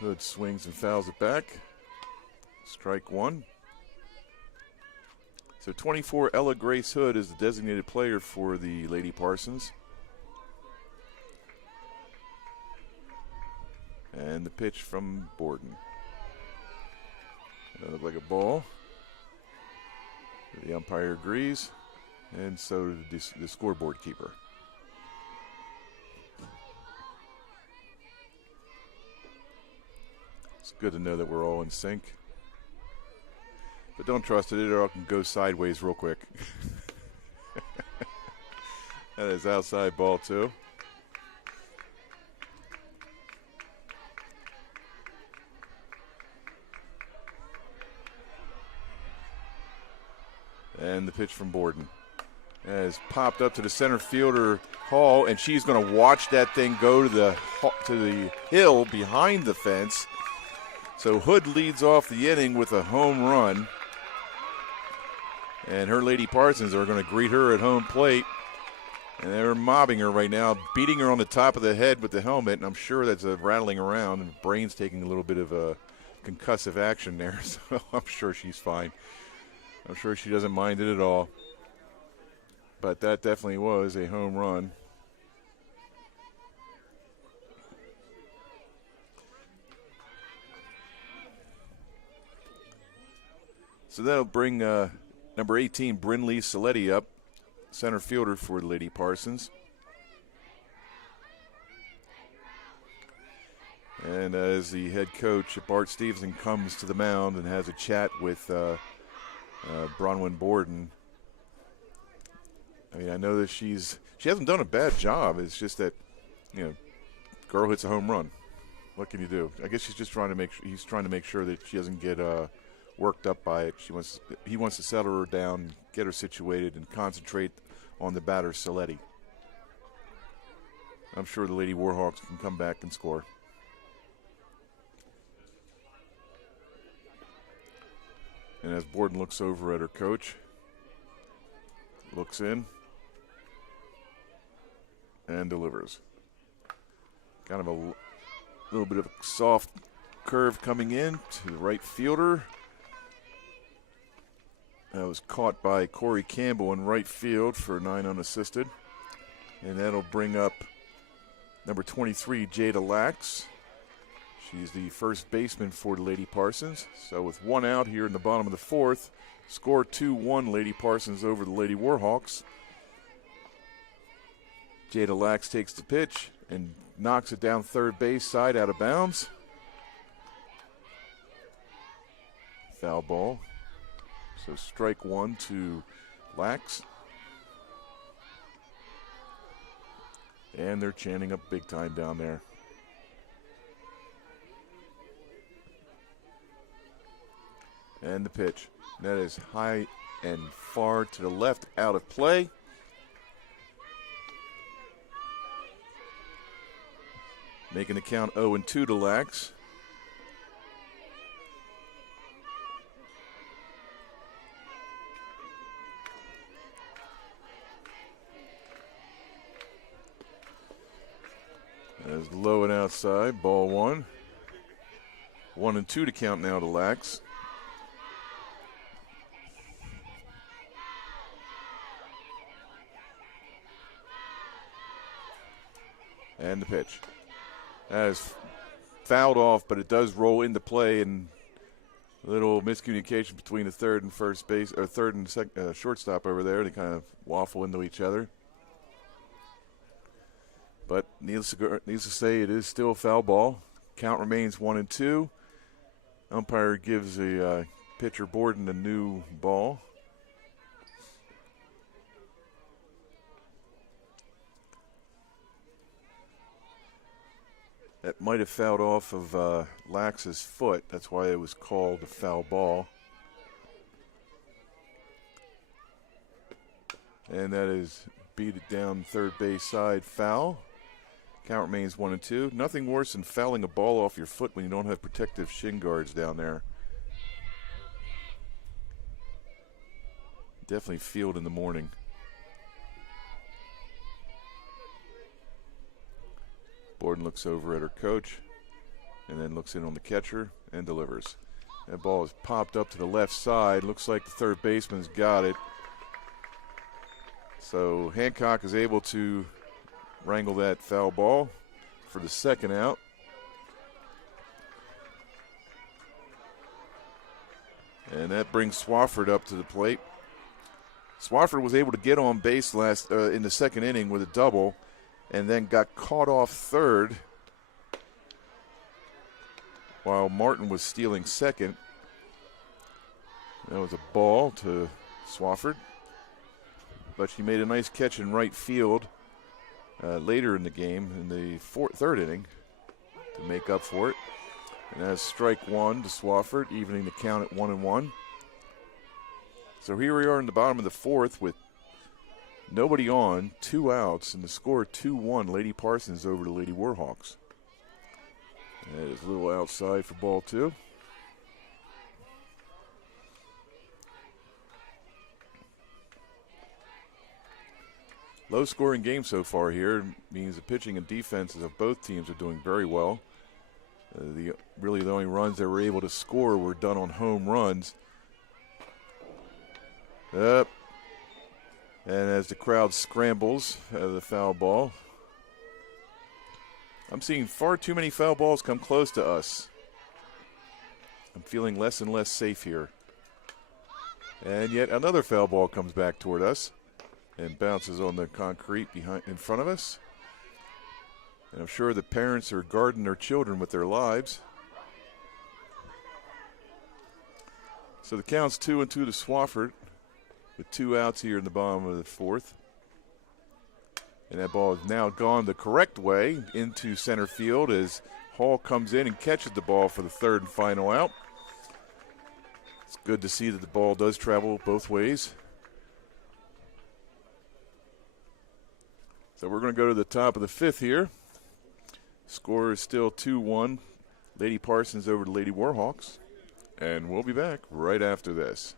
Hood swings and fouls it back. Strike one. So 24, Ella Grace Hood is the designated player for the Lady Parsons. And the pitch from Borden. That looked like a ball. The umpire agrees, and so did the scoreboard keeper. It's good to know that we're all in sync. But don't trust it, it all can go sideways real quick. That is outside ball too. And the pitch from Borden has popped up to the center fielder Hall, and she's going to watch that thing go to the hill behind the fence. So Hood leads off the inning with a home run, and her Lady Parsons are going to greet her at home plate, and they're mobbing her right now, beating her on the top of the head with the helmet, and I'm sure that's rattling around, and brain's taking a little bit of a concussive action there, so I'm sure she's fine. I'm sure she doesn't mind it at all. But that definitely was a home run. So that'll bring number 18, Brinley Saletti, up, center fielder for Lady Parsons. And as the head coach, Bart Stevenson, comes to the mound and has a chat with Bronwyn Borden. I mean, I know that she hasn't done a bad job. It's just that, girl hits a home run. What can you do? I guess he's trying to make sure that she doesn't get worked up by it. He wants to settle her down, get her situated, and concentrate on the batter, Saletti. I'm sure the Lady Warhawks can come back and score. And as Borden looks over at her coach, looks in, and delivers. Kind of a little bit of a soft curve coming in to the right fielder. That was caught by Corey Campbell in right field for 9 unassisted. And that'll bring up number 23, Jada Lax. She's the first baseman for the Lady Parsons. So with one out here in the bottom of the fourth, score 2-1 Lady Parsons over the Lady Warhawks. Jada Lax takes the pitch and knocks it down third base side out of bounds. Foul ball. So strike one to Lax. And they're chanting up big time down there. And the pitch. That is high and far to the left, out of play. Making the count 0-2 to Lax. As low and outside, ball one. 1-2 to count now to Lax. And the pitch. That is fouled off, but it does roll into play, and a little miscommunication between the third and first base, or third and shortstop over there. They kind of waffle into each other. But needless to say, it is still a foul ball. Count remains 1-2. Umpire gives the pitcher Borden a new ball. That might have fouled off of Lax's foot. That's why it was called a foul ball. And that is beat it down third base side, foul. Count remains 1-2. Nothing worse than fouling a ball off your foot when you don't have protective shin guards down there. Definitely feel it in the morning. Borden looks over at her coach and then looks in on the catcher and delivers. That ball is popped up to the left side. Looks like the third baseman's got it. So Hancock is able to wrangle that foul ball for the second out. And that brings Swafford up to the plate. Swafford was able to get on base in the second inning with a double, and then got caught off third while Martin was stealing second. That was a ball to Swafford, but she made a nice catch in right field later in the game, in the third inning, to make up for it. And that's strike one to Swafford, evening the count at 1-1. So here we are in the bottom of the fourth with nobody on, 2 outs, and the score 2-1, Lady Parsons over the Lady Warhawks. That is a little outside for ball two. Low-scoring game so far here means the pitching and defenses of both teams are doing very well. Really the only runs they were able to score were done on home runs. Up. And as the crowd scrambles the foul ball, I'm seeing far too many foul balls come close to us. I'm feeling less and less safe here. And yet another foul ball comes back toward us and bounces on the concrete in front of us. And I'm sure the parents are guarding their children with their lives. So the count's 2-2 to Swafford with 2 outs here in the bottom of the fourth. And that ball is now gone the correct way into center field as Hall comes in and catches the ball for the third and final out. It's good to see that the ball does travel both ways. So we're going to go to the top of the fifth here. Score is still 2-1. Lady Parsons over to Lady Warhawks. And we'll be back right after this.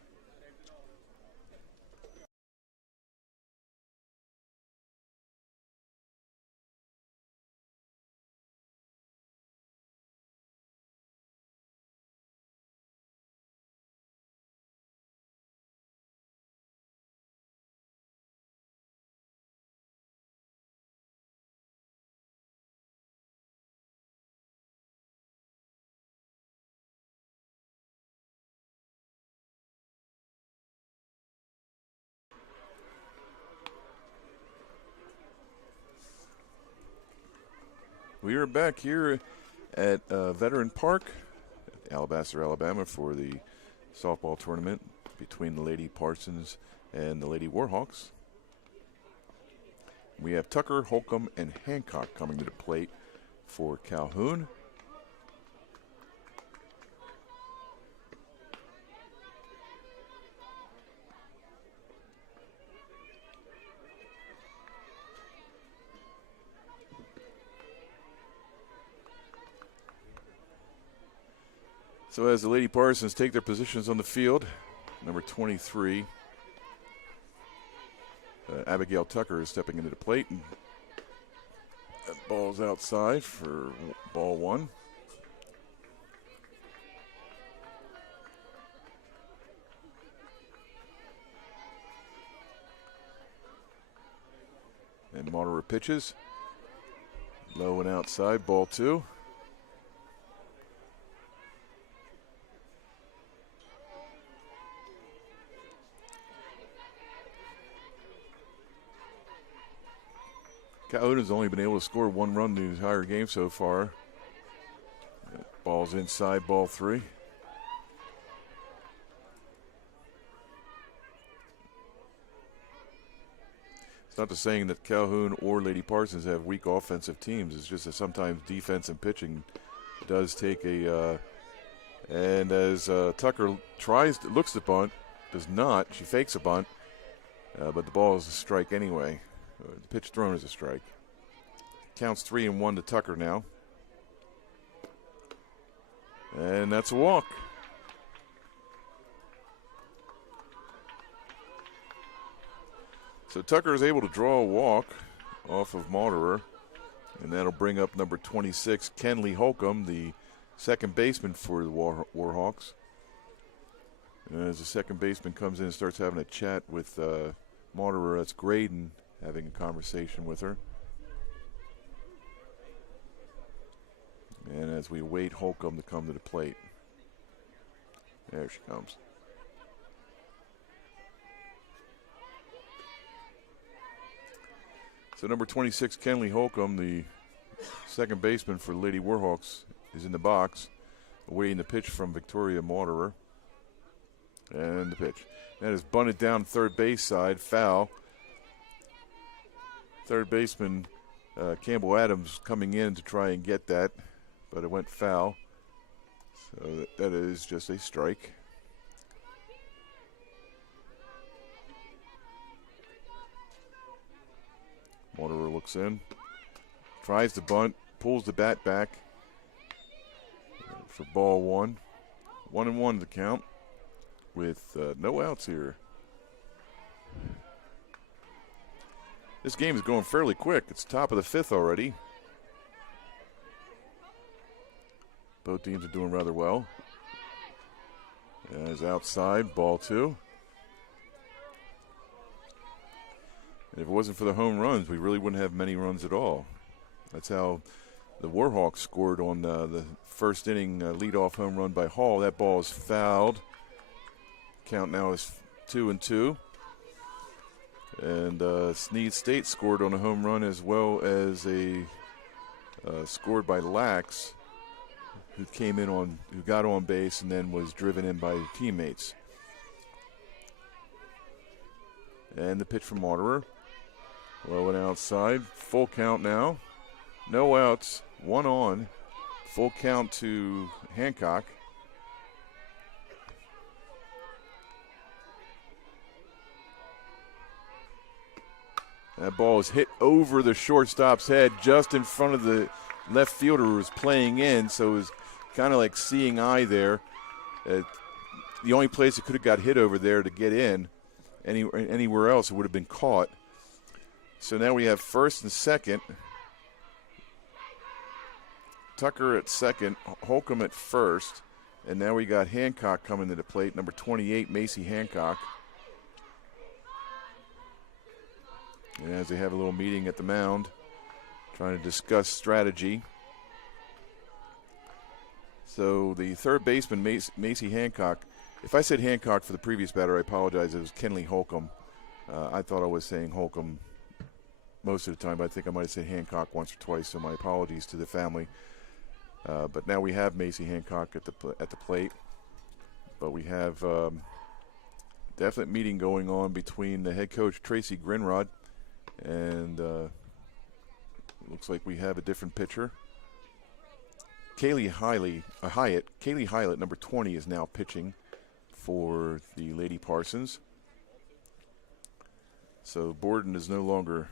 We are back here at Veteran Park, Alabaster, Alabama, for the softball tournament between the Lady Parsons and the Lady Warhawks. We have Tucker, Holcomb, and Hancock coming to the plate for Calhoun. So as the Lady Parsons take their positions on the field, number 23, Abigail Tucker is stepping into the plate. And that ball's outside for ball one. And Monterey pitches. Low and outside, ball two. Calhoun has only been able to score one run in the entire game so far. Ball's inside, ball three. It's not the saying that Calhoun or Lady Parsons have weak offensive teams. It's just that sometimes defense and pitching does take a. And as Tucker looks to bunt, does not. She fakes a bunt, but the ball is a strike anyway. The pitch thrown is a strike. Counts 3-1 to Tucker now. And that's a walk. So Tucker is able to draw a walk off of Mauderer, and that'll bring up number 26, Kenley Holcomb, the second baseman for the Warhawks. And as the second baseman comes in and starts having a chat with Mauderer, that's Graydon having a conversation with her. And as we await Holcomb to come to the plate. There she comes. So number 26, Kenley Holcomb, the second baseman for the Lady Warhawks, is in the box, awaiting the pitch from Victoria Mauderer. And the pitch. That is bunted down third base side, foul. Third baseman Campbell Adams coming in to try and get that, but it went foul. So that is just a strike. Mauderer looks in, tries to bunt, pulls the bat back for ball one. 1-1 to count with no outs here. This game is going fairly quick. It's top of the fifth already. Both teams are doing rather well. As outside, ball two. And if it wasn't for the home runs, we really wouldn't have many runs at all. That's how the Warhawks scored on the first inning leadoff home run by Hall. That ball is fouled. Count now is 2-2. And Snead State scored on a home run as well as a scored by Lax, who got on base and then was driven in by teammates. And the pitch from Mauderer. Low and outside. Full count now. No outs. One on. Full count to Hancock. That ball is hit over the shortstop's head just in front of the left fielder who was playing in, so it was kind of like seeing eye there. The only place it could have got hit over there to get in. Anywhere else it would have been caught. So now we have first and second. Tucker at second, Holcomb at first, and now we got Hancock coming to the plate, number 28, Macy Hancock. And as they have a little meeting at the mound, trying to discuss strategy. So the third baseman, Macy Hancock. If I said Hancock for the previous batter, I apologize. It was Kenley Holcomb. I thought I was saying Holcomb most of the time, but I think I might have said Hancock once or twice, so my apologies to the family. But now we have Macy Hancock at the plate. But we have definite meeting going on between the head coach, Tracy Grinrod, and looks like we have a different pitcher. Kaylee Hyatt, number 20, is now pitching for the Lady Parsons. So Borden is no longer.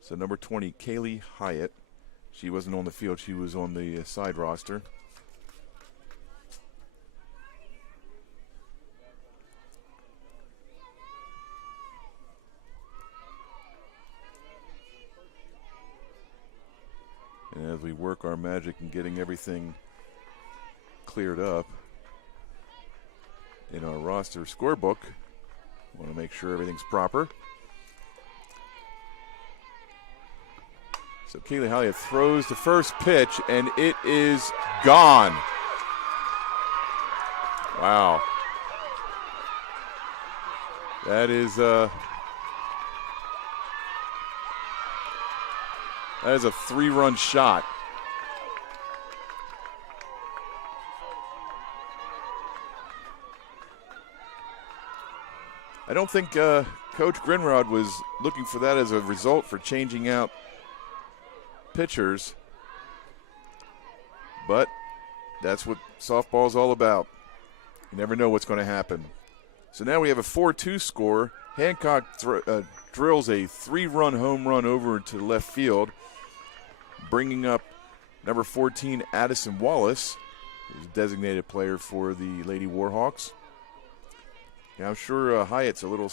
So number 20, Kaylee Hyatt, She wasn't on the field. She was on the side roster. And as we work our magic in getting everything cleared up in our roster scorebook, want to make sure everything's proper. So Kaylee Hyatt throws the first pitch, and it is gone. Wow. That is a 3-run shot. I don't think Coach Grinrod was looking for that as a result for changing out pitchers, but that's what softball's all about. You never know what's going to happen. So now we have a 4-2 score. Hancock drills a 3-run home run over to left field, bringing up number 14, Addison Wallace, who's a designated player for the Lady Warhawks. Yeah, I'm sure Hyatt's a little.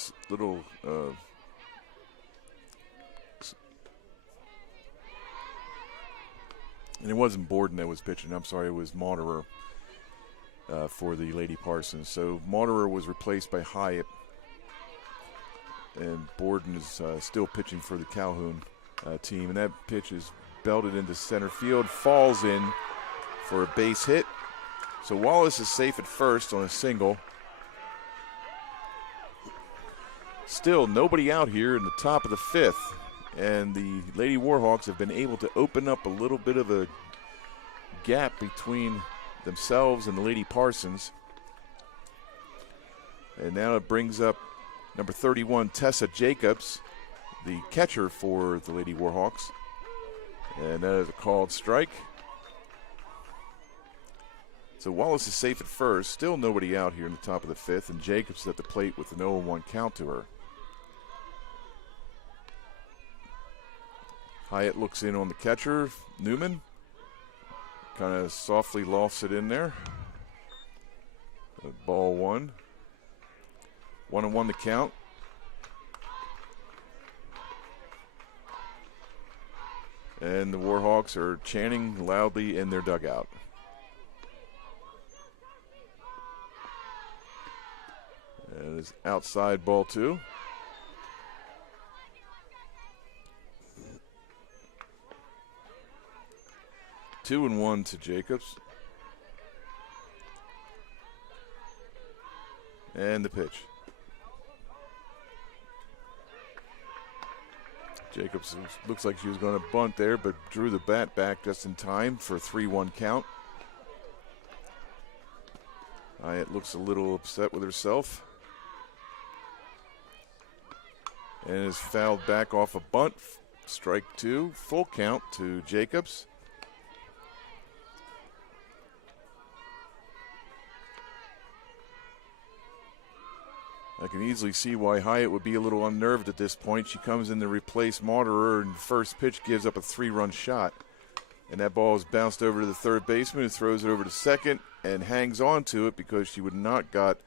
And it wasn't Borden that was pitching. I'm sorry, it was Mauderer for the Lady Parsons. So Mauderer was replaced by Hyatt, and Borden is still pitching for the Calhoun team. And that pitch is belted into center field, falls in for a base hit. So Wallace is safe at first on a single. Still nobody out here in the top of the 5th, and the Lady Warhawks have been able to open up a little bit of a gap between themselves and the Lady Parsons. And now it brings up number 31, Tessa Jacobs, the catcher for the Lady Warhawks. And that is a called strike. So Wallace is safe at first. Still nobody out here in the top of the 5th, and Jacobs is at the plate with an 0-1 count to her. Hyatt looks in on the catcher, Newman. Kind of softly lofts it in there. Ball 1. 1-1 the count. And the Warhawks are chanting loudly in their dugout. And it's outside, ball 2. Two and 1 to Jacobs. And the pitch. Jacobs looks like she was going to bunt there, but drew the bat back just in time for a 3-1 count. Hyatt looks a little upset with herself. And is fouled back off a bunt. Strike 2, full count to Jacobs. I can easily see why Hyatt would be a little unnerved at this point. She comes in to replace Mauderer, and first pitch gives up a 3-run shot. And that ball is bounced over to the third baseman, who throws it over to second and hangs on to it because she would not got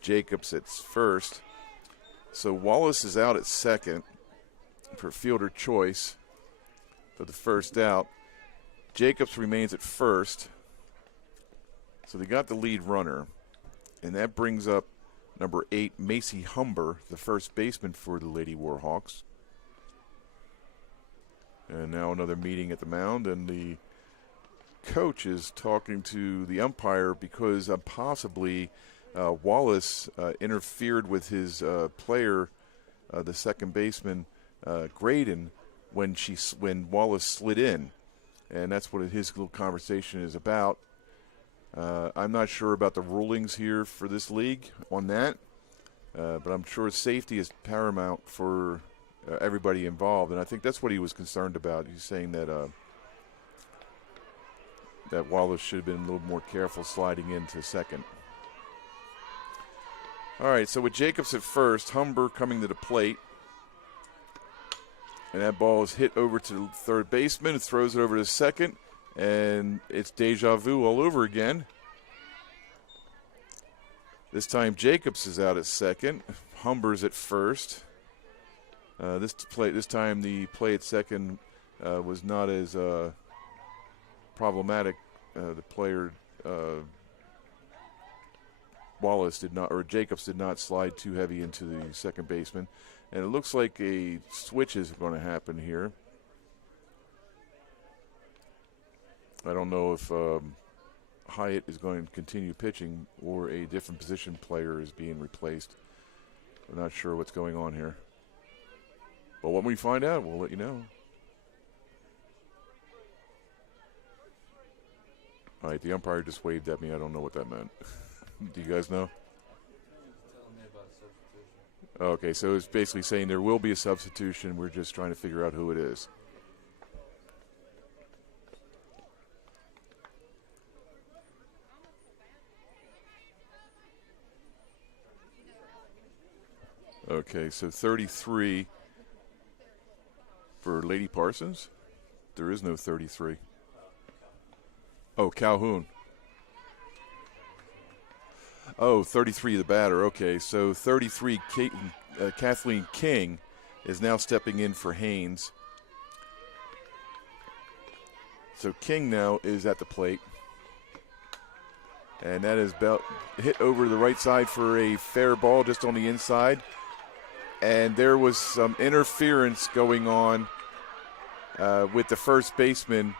Jacobs at first. So Wallace is out at second for fielder choice for the first out. Jacobs remains at first. So they got the lead runner. And that brings up number 8, Macy Humber, the first baseman for the Lady Warhawks. And now another meeting at the mound, and the coach is talking to the umpire because possibly Wallace interfered with his player, the second baseman, Graydon, when Wallace slid in. And that's what his little conversation is about. I'm not sure about the rulings here for this league on that, but I'm sure safety is paramount for everybody involved, and I think that's what he was concerned about. He's saying that that Wallace should have been a little more careful sliding into second. All right, so with Jacobs at first, Humber coming to the plate, And that ball is hit over to the third baseman. It throws it over to second. And it's deja vu all over again. This time Jacobs is out at second. Humber's at first. This time the play at second was not as problematic. The player Jacobs did not slide too heavy into the second baseman. And it looks like a switch is going to happen here. I don't know if Hyatt is going to continue pitching or a different position player is being replaced. We're not sure what's going on here. But when we find out, we'll let you know. All right, the umpire just waved at me. I don't know what that meant. Do you guys know? Okay, so it's basically saying there will be a substitution. We're just trying to figure out who it is. Okay, so 33 for Lady Parsons. There is no 33. Oh, Calhoun. Oh, 33 the batter. Okay, so 33 Kathleen King is now stepping in for Haynes. So King now is at the plate. And that is hit over to the right side for a fair ball just on the inside. And there was some interference going on with the first baseman.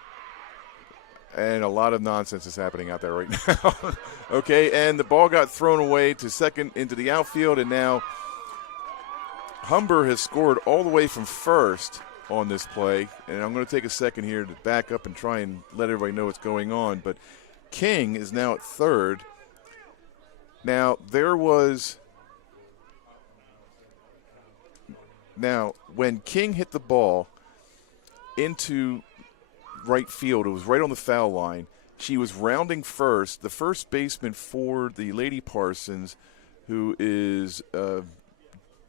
And a lot of nonsense is happening out there right now. Okay, and the ball got thrown away to second into the outfield. And now Humber has scored all the way from first on this play. And I'm going to take a second here to back up and try and let everybody know what's going on. But King is now at third. Now, when King hit the ball into right field, it was right on the foul line. She was rounding first. The first baseman for the Lady Parsons, who is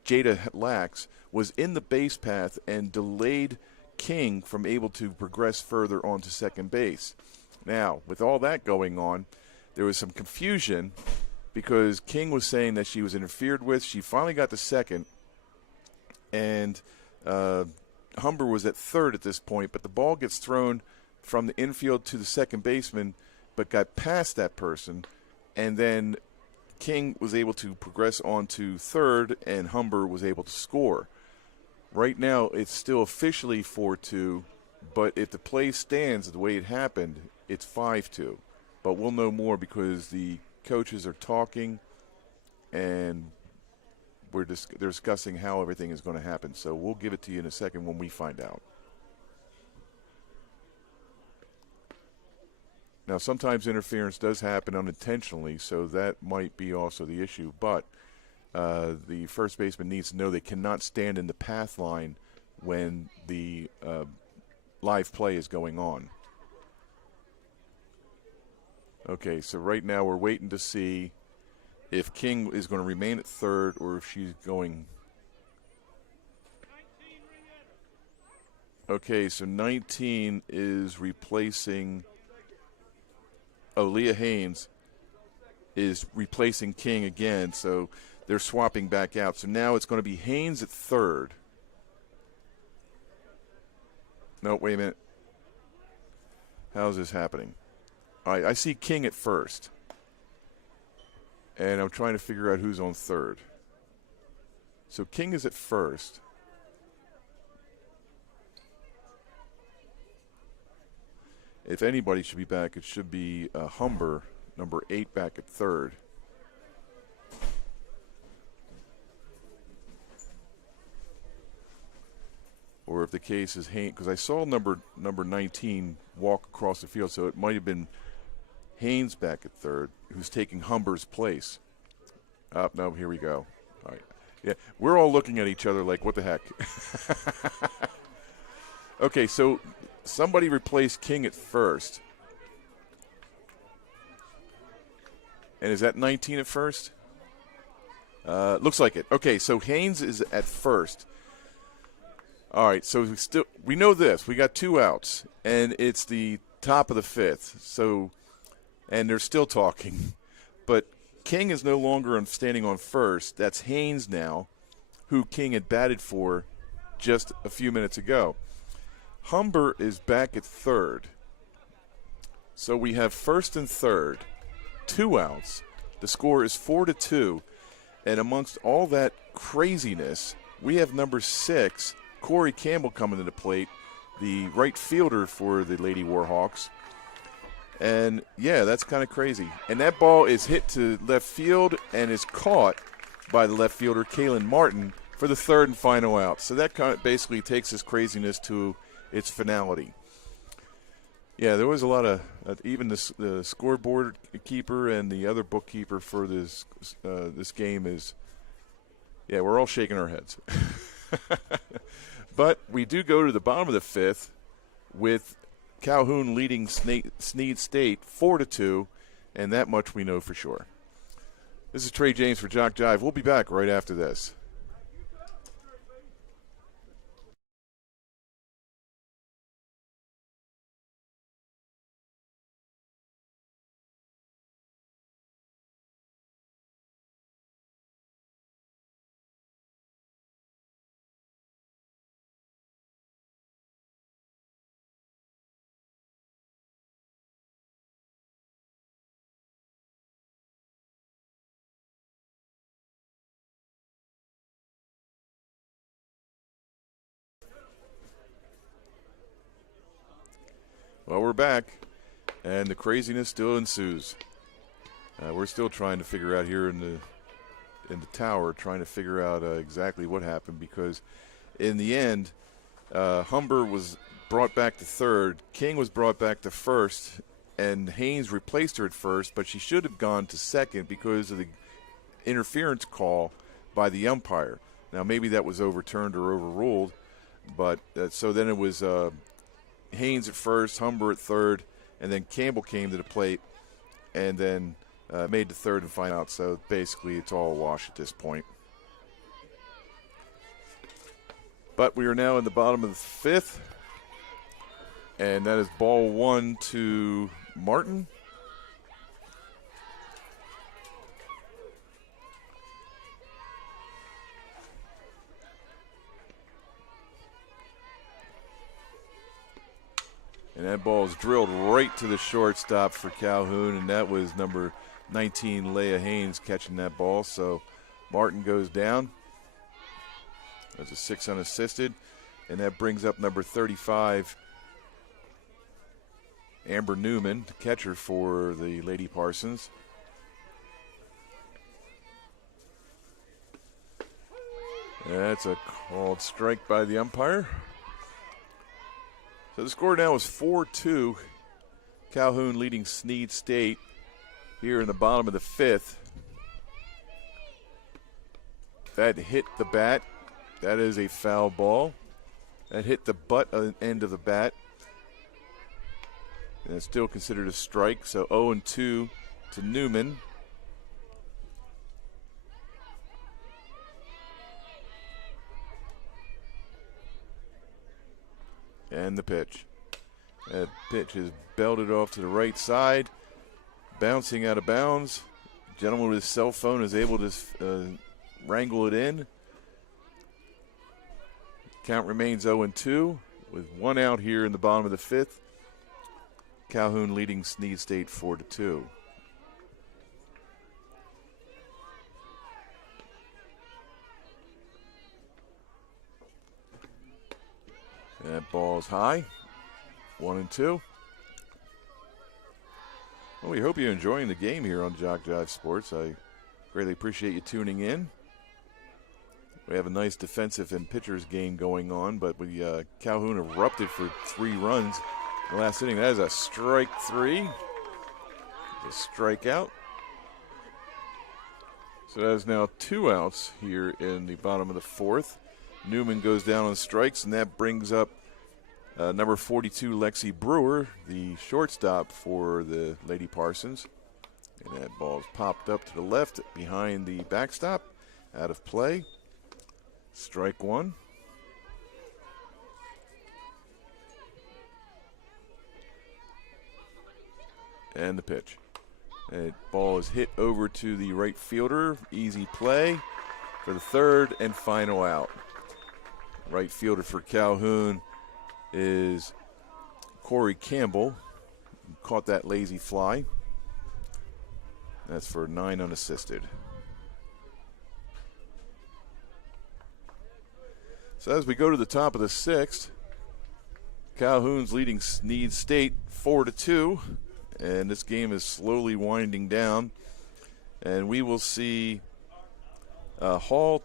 Jada Lax, was in the base path and delayed King from able to progress further onto second base. Now, with all that going on, there was some confusion because King was saying that she was interfered with. She finally got to second, and Humber was at third at this point, but the ball gets thrown from the infield to the second baseman, but got past that person, and then King was able to progress on to third, and Humber was able to score. Right now, it's still officially 4-2, but if the play stands the way it happened, it's 5-2. But we'll know more because the coaches are talking, and they're discussing how everything is going to happen. So we'll give it to you in a second when we find out. Now, sometimes interference does happen unintentionally, so that might be also the issue. But the first baseman needs to know they cannot stand in the path line when the live play is going on. Okay, so right now we're waiting to see if King is going to remain at third or if she's going. Okay, so 19 is replacing. Oh, Leah Haynes is replacing King again, so they're swapping back out. So now it's going to be Haynes at third. No, wait a minute. How's this happening? All right, I see King at first. And I'm trying to figure out who's on third. So King is at first. If anybody should be back, it should be Humber, number 8, back at third. Or if the case is Haynes, because I saw number 19 walk across the field, so it might have been Haynes back at third, who's taking Humber's place. No, here we go. All right. Yeah, we're all looking at each other like, what the heck? Okay, so somebody replaced King at first. And is that 19 at first? Looks like it. Okay, so Haynes is at first. All right, so we know this. We got 2 outs, and it's the top of the 5th. So, and they're still talking, but King is no longer standing on first. That's Haynes now, who King had batted for just a few minutes ago. Humber is back at third. So we have first and third, 2 outs. The score is 4-2. And amongst all that craziness, we have number 6, Corey Campbell, coming to the plate, the right fielder for the Lady Warhawks. And, yeah, that's kind of crazy. And that ball is hit to left field and is caught by the left fielder, Kaylin Martin, for the 3rd and final out. So that kind of basically takes this craziness to its finality. Yeah, there was a lot of even the scoreboard keeper and the other bookkeeper for this game is, yeah, we're all shaking our heads. But we do go to the bottom of the 5th with Calhoun leading Snead State 4-2, and that much we know for sure. This is Trey James for JockJive. We'll be back right after this. Well, we're back, and the craziness still ensues. We're still trying to figure out here in the tower, trying to figure out exactly what happened, because in the end, Humber was brought back to third, King was brought back to first, and Haynes replaced her at first, but she should have gone to second because of the interference call by the umpire. Now, maybe that was overturned or overruled, but so then it was Haynes at first, Humber at third, and then Campbell came to the plate and then made the 3rd and final out. So basically it's all a wash at this point. But we are now in the bottom of the 5th, and that is ball 1 to Martin. And that ball is drilled right to the shortstop for Calhoun, and that was number 19, Leah Haynes, catching that ball. So Martin goes down. That's a 6 unassisted, and that brings up number 35, Amber Newman, the catcher for the Lady Parsons. That's a called strike by the umpire. So the score now is 4-2. Calhoun leading Snead State here in the bottom of the 5th. That hit the bat. That is a foul ball. That hit the butt end of the bat. And it's still considered a strike. So 0-2 to Newman. And the pitch. That pitch is belted off to the right side, bouncing out of bounds. Gentleman with his cell phone is able to wrangle it in. Count remains 0-2 with 1 out here in the bottom of the 5th. Calhoun leading Snead State 4-2. That ball's high. 1-2. Well, we hope you're enjoying the game here on JockJive Sports. I greatly appreciate you tuning in. We have a nice defensive and pitchers game going on, but we Calhoun erupted for 3 runs in the last inning. That is a strike 3. It's a strikeout. So that is now 2 outs here in the bottom of the 4th. Newman goes down on strikes, and that brings up number 42, Lexi Brewer, the shortstop for the Lady Parsons. And that ball's popped up to the left behind the backstop, out of play. Strike 1. And the pitch. And ball is hit over to the right fielder. Easy play for the third and final out. Right fielder for Calhoun is Corey Campbell. Caught that lazy fly. That's for 9 unassisted. So as we go to the top of the 6th, Calhoun's leading Snead State 4-2, and this game is slowly winding down. And we will see Campbell,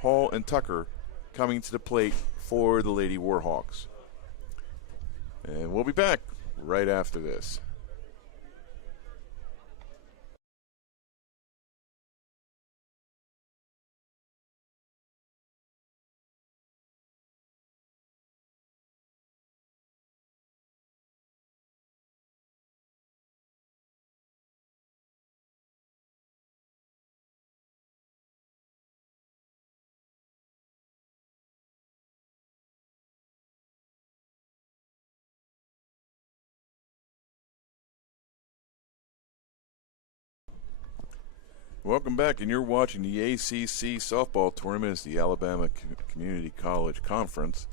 Hall, and Tucker coming to the plate for the Lady Warhawks. And we'll be back right after this. Welcome back, and you're watching the ACC softball tournament. It's the Alabama Community College Conference.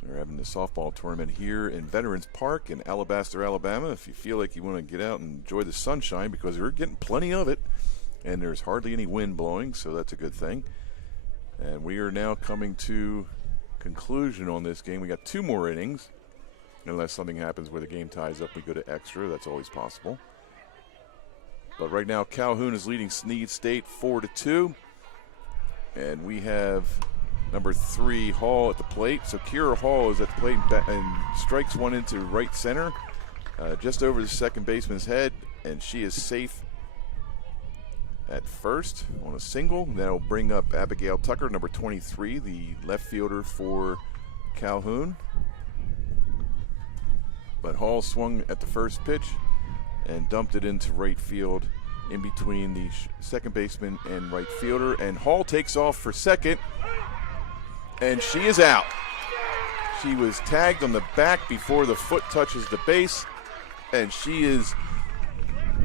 They're having the softball tournament here in Veterans Park in Alabaster, Alabama. If you feel like you want to get out and enjoy the sunshine, because we're getting plenty of it, and there's hardly any wind blowing, so that's a good thing. And we are now coming to conclusion on this game. We got 2 more innings. Unless something happens where the game ties up, we go to extra. That's always possible. But right now, Calhoun is leading Snead State 4-2. And we have number 3, Hall, at the plate. So Kira Hall is at the plate and strikes one into right center, just over the second baseman's head. And she is safe at first on a single. That'll bring up Abigail Tucker, number 23, the left fielder for Calhoun. But Hall swung at the first pitch and dumped it into right field in between the second baseman and right fielder. And Hall takes off for second, and she is out. She was tagged on the back before the foot touches the base, and she is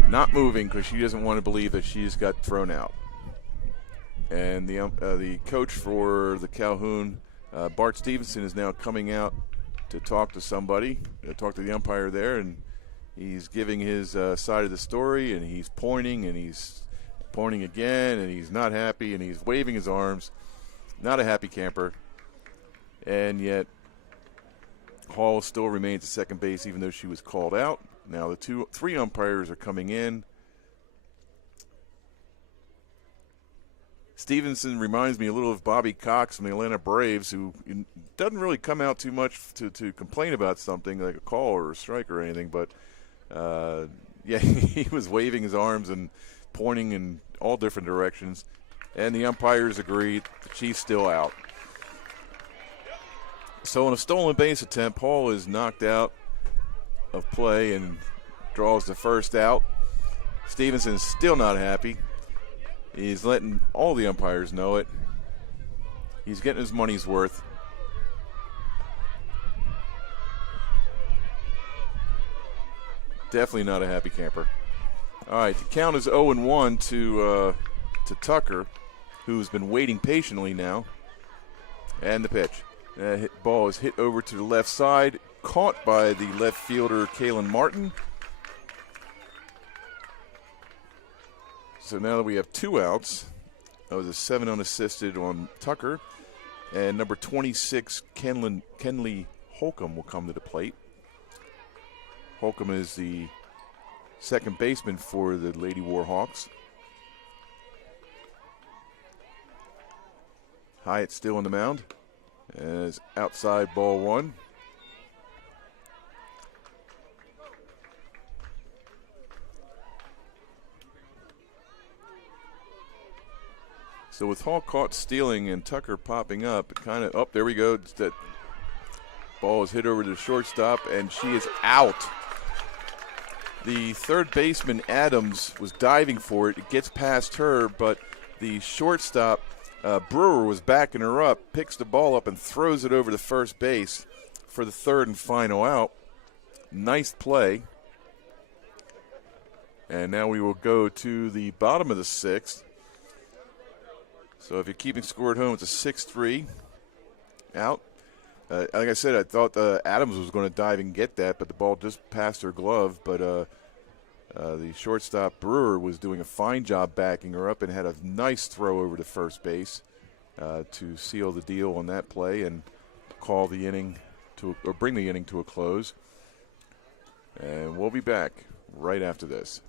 not moving because she doesn't want to believe that she just got thrown out. And the coach for the Calhoun, Bart Stevenson, is now coming out to talk to somebody, talk to the umpire there, and he's giving his side of the story, and he's pointing again, and he's not happy, and he's waving his arms. Not a happy camper. And yet Hall still remains at second base even though she was called out. Now the 3 umpires are coming in. Stevenson reminds me a little of Bobby Cox from the Atlanta Braves, who doesn't really come out too much to complain about something like a call or a strike or anything, but yeah, he was waving his arms and pointing in all different directions, and the umpires agreed that she's still out. So on a stolen base attempt, Hall is knocked out of play and draws the first out. Stevenson's still not happy. He's letting all the umpires know it. He's getting his money's worth. Definitely not a happy camper. All right, the count is 0-1 to Tucker, who's been waiting patiently now. And the pitch. Ball is hit over to the left side, caught by the left fielder, Kaylin Martin. So now that we have 2 outs, that was a 7 unassisted on Tucker. And number 26, Kenley Holcomb, will come to the plate. Holcomb is the second baseman for the Lady Warhawks. Hyatt still on the mound. As outside, ball 1. So with Hall caught stealing and Tucker popping up, it kind of, there we go. That ball is hit over to the shortstop, and she is out. The third baseman, Adams, was diving for it. It gets past her, but the shortstop, Brewer, was backing her up, picks the ball up and throws it over to first base for the third and final out. nice play. And now we will go to the bottom of the 6th. So if you're keeping score at home, it's a 6-3 out. Like I said, I thought Adams was going to dive and get that, but the ball just passed her glove. But the shortstop Brewer was doing a fine job backing her up and had a nice throw over to first base to seal the deal on that play and call the inning or bring the inning to a close. And we'll be back right after this.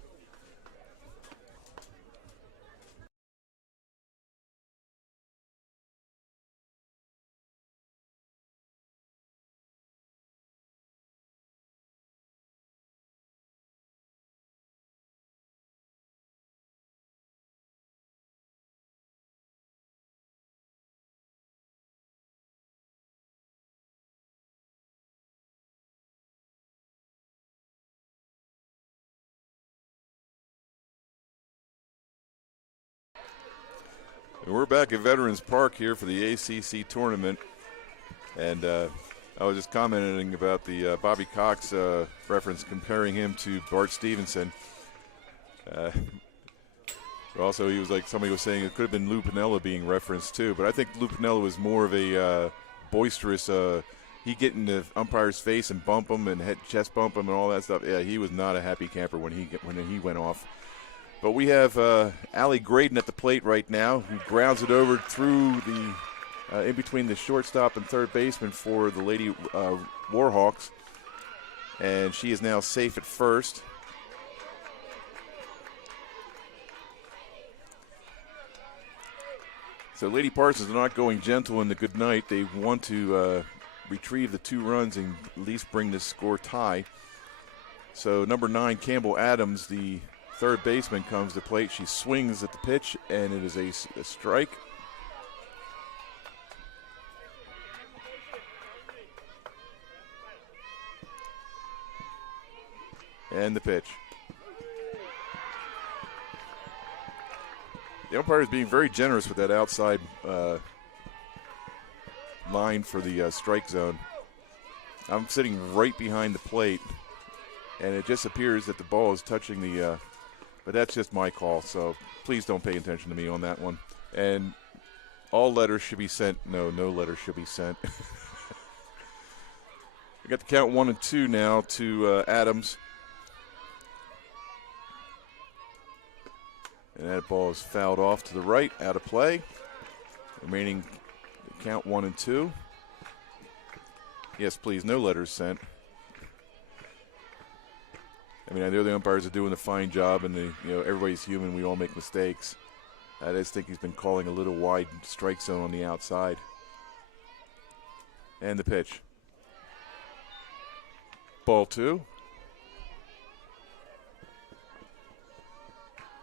We're back at Veterans Park here for the ACC tournament, and I was just commenting about the Bobby Cox reference, comparing him to Bart Stevenson. Also, he was like, somebody was saying it could have been Lou Piniella being referenced too, but I think Lou Piniella was more of a boisterous. He'd get in the umpire's face and bump him and chest bump him and all that stuff. Yeah, he was not a happy camper when he went off. But we have Allie Graydon at the plate right now, who grounds it over through the in between the shortstop and third baseman for the Lady Warhawks, and she is now safe at first. So Lady Parsons are not going gentle in the good night. They want to retrieve the 2 runs and at least bring this score tie. So number 9, Campbell Adams, the third baseman, comes to plate. She swings at the pitch, and it is a strike. And the pitch. The umpire is being very generous with that outside line for the strike zone. I'm sitting right behind the plate, and it just appears that the ball is touching the but that's just my call, so please don't pay attention to me on that one. And all letters should be sent. No letters should be sent. We got the count 1 and 2 now to Adams. And that ball is fouled off to the right, out of play. Remaining count 1 and 2. Yes, please, no letters sent. I mean, I know the umpires are doing a fine job, and everybody's human. We all make mistakes. I just think he's been calling a little wide strike zone on the outside. And the pitch. Ball 2.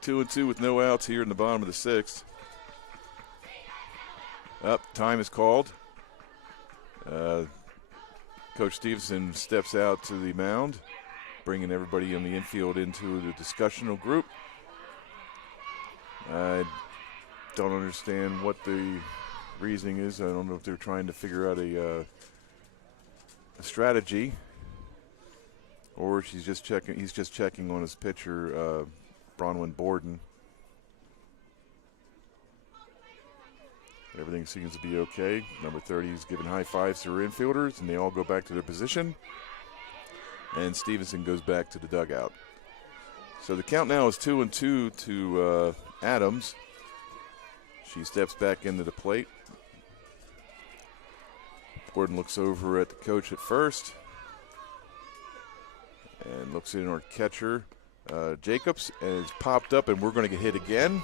2 and 2 with no outs here in the bottom of the 6th. Time is called. Coach Stevenson steps out to the mound, bringing everybody in the infield into the discussional group. I don't understand what the reasoning is. I don't know if they're trying to figure out a strategy, or he's just checking on his pitcher, Bronwyn Borden. Everything seems to be okay. Number 30 is giving high fives to her infielders, and they all go back to their position. And Stevenson goes back to the dugout. So the count now is 2 and 2 to Adams. She steps back into the plate. Gordon looks over at the coach at first and looks in our catcher, Jacobs, and it's popped up, and we're going to get hit again.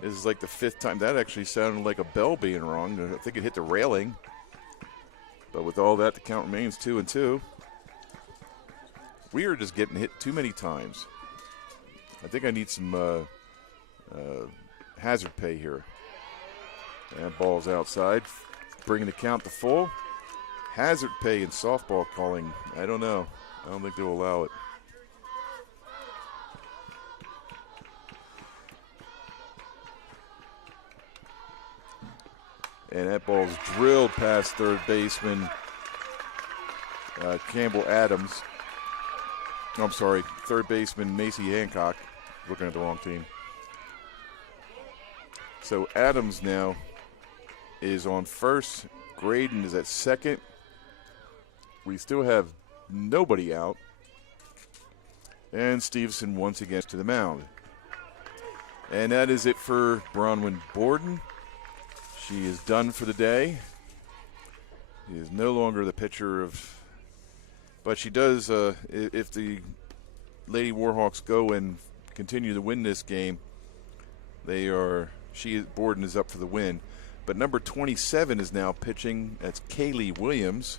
This is like the 5th time. That actually sounded like a bell being rung. I think it hit the railing. But with all that, the count remains 2 and 2. We are just getting hit too many times. I think I need some hazard pay here. And ball's outside, bringing the count to full. Hazard pay in softball calling, I don't know. I don't think they'll allow it. And that ball's drilled past third baseman Campbell Adams. I'm sorry, third baseman Macy Hancock. Looking at the wrong team. So Adams now is on first. Graydon is at second. We still have nobody out. And Stevenson once again to the mound. And that is it for Bronwyn Borden. She is done for the day. She is no longer the pitcher of, but she does, if the Lady Warhawks go and continue to win this game, Borden is up for the win. But number 27 is now pitching. That's Kaylee Williams.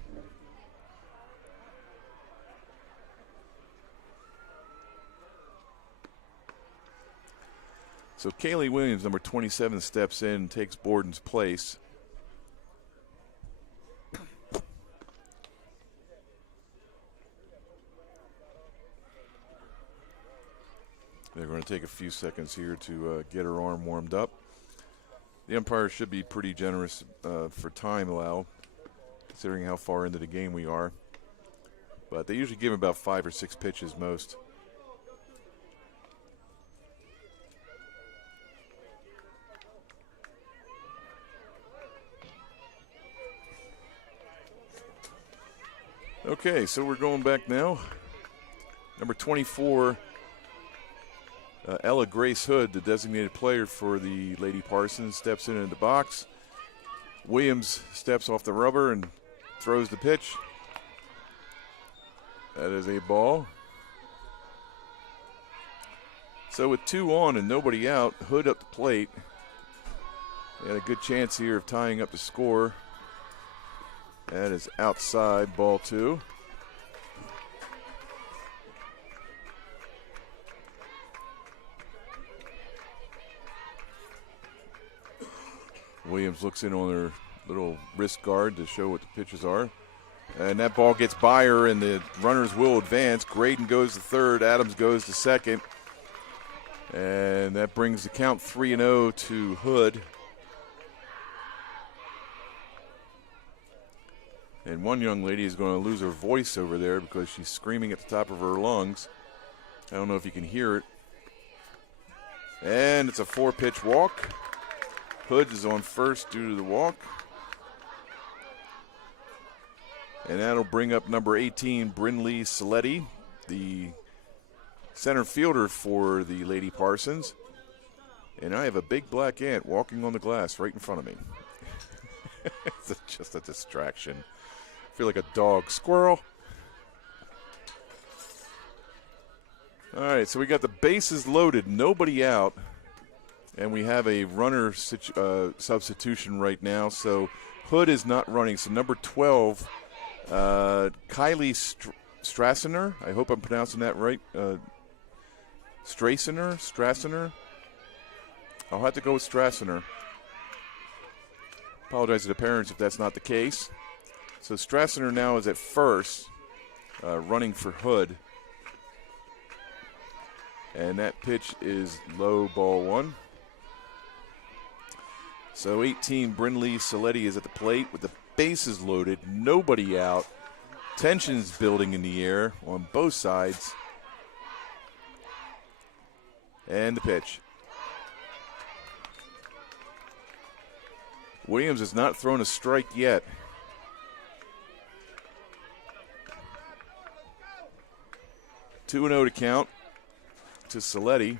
So Kaylee Williams, number 27, steps in and takes Borden's place. They're going to take a few seconds here to get her arm warmed up. The umpire should be pretty generous for time allowed, considering how far into the game we are. But they usually give about 5 or 6 pitches most. Okay, so we're going back now. Number 24, Ella Grace Hood, the designated player for the Lady Parsons, steps into the box. Williams steps off the rubber and throws the pitch. That is a ball. So with 2 on and nobody out, Hood up the plate. They had a good chance here of tying up the score. That is outside, ball 2. Williams looks in on her little wrist guard to show what the pitches are. And that ball gets by her, and the runners will advance. Graydon goes to third. Adams goes to second. And that brings the count 3-0 to Hood. And one young lady is going to lose her voice over there because she's screaming at the top of her lungs. I don't know if you can hear it. And it's a 4-pitch walk. Hood is on first due to the walk. And that'll bring up number 18, Brinley Saletti, the center fielder for the Lady Parsons. And I have a big black ant walking on the glass right in front of me. It's just a distraction. I feel like a dog. Squirrel. All right, so we got the bases loaded, nobody out. And we have a runner substitution right now. So Hood is not running. So number 12, Kylie Strassener. I hope I'm pronouncing that right. Strassener. I'll have to go with Strassener. Apologize to the parents if that's not the case. So Strassener now is at first, running for Hood. And that pitch is low, ball 1. So 18, Brinley Saletti is at the plate with the bases loaded, nobody out. Tensions building in the air on both sides. And the pitch. Williams has not thrown a strike yet. Two and 0 to count to Saletti.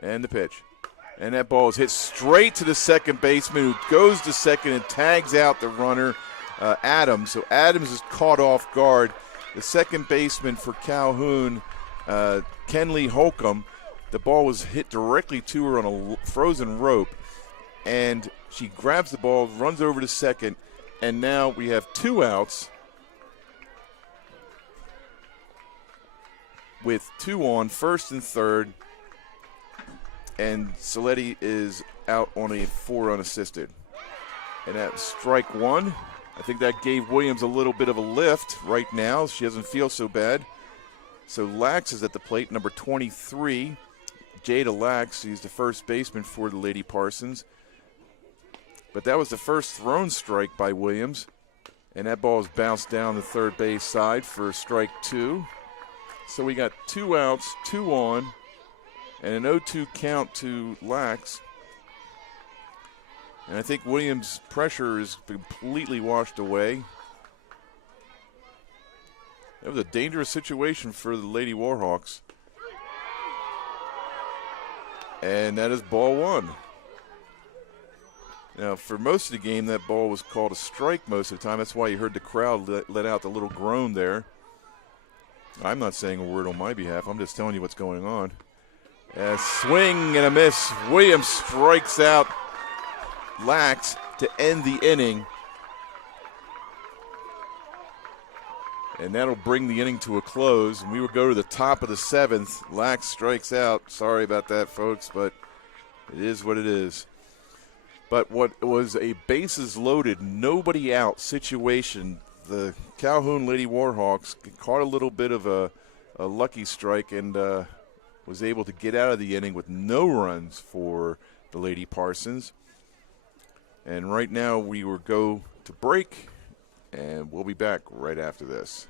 And the pitch. And that ball is hit straight to the second baseman, who goes to second and tags out the runner, Adams. So Adams is caught off guard. The second baseman for Calhoun, Kenley Holcomb, the ball was hit directly to her on a frozen rope. And she grabs the ball, runs over to second, and now we have 2 outs with 2 on, first and third. And Saletti is out on a 4 unassisted. And that's strike 1. I think that gave Williams a little bit of a lift right now. She doesn't feel so bad. So Lax is at the plate, number 23. Jada Lax, he's the first baseman for the Lady Parsons. But that was the first thrown strike by Williams. And that ball is bounced down the third base side for strike 2. So we got 2 outs, 2 on, and an 0-2 count to Lax. And I think Williams' pressure is completely washed away. That was a dangerous situation for the Lady Warhawks. And that is ball 1. Now, for most of the game, that ball was called a strike most of the time. That's why you heard the crowd let out the little groan there. I'm not saying a word on my behalf. I'm just telling you what's going on. A swing and a miss. Williams strikes out Lax to end the inning. And that'll bring the inning to a close. And we will go to the top of the 7th. Lax strikes out. Sorry about that, folks, but it is what it is. But what was a bases loaded, nobody out situation, the Calhoun Lady Warhawks caught a little bit of a lucky strike and was able to get out of the inning with no runs for the Lady Parsons. And right now we will go to break, and we'll be back right after this.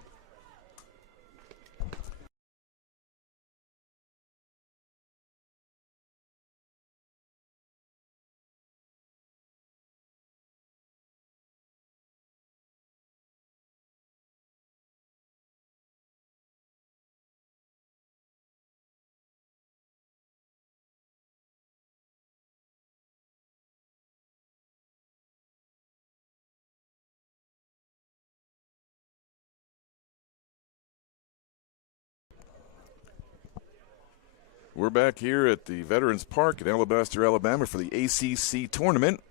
We're back here at the Veterans Park in Alabaster, Alabama for the ACCC tournament.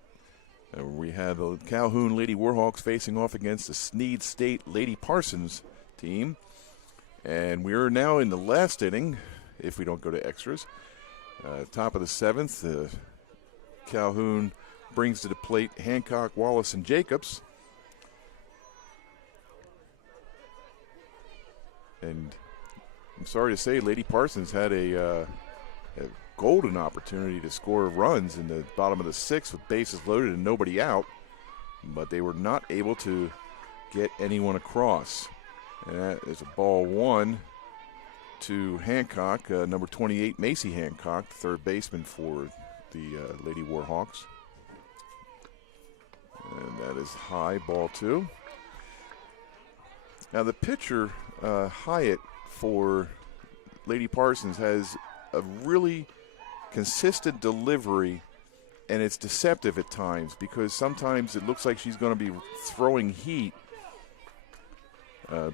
We have the Calhoun Lady Warhawks facing off against the Snead State Lady Parsons team. And we are now in the last inning, if we don't go to extras. Top of the 7th, Calhoun brings to the plate Hancock, Wallace, and Jacobs. And I'm sorry to say, Lady Parsons had a golden opportunity to score runs in the bottom of the 6th with bases loaded and nobody out, but they were not able to get anyone across. And that is a ball 1 to Hancock, number 28, Macy Hancock, third baseman for the Lady Warhawks. And that is high, ball 2. Now the pitcher, Hyatt, for Lady Parsons has a really consistent delivery, and it's deceptive at times because sometimes it looks like she's going to be throwing heat.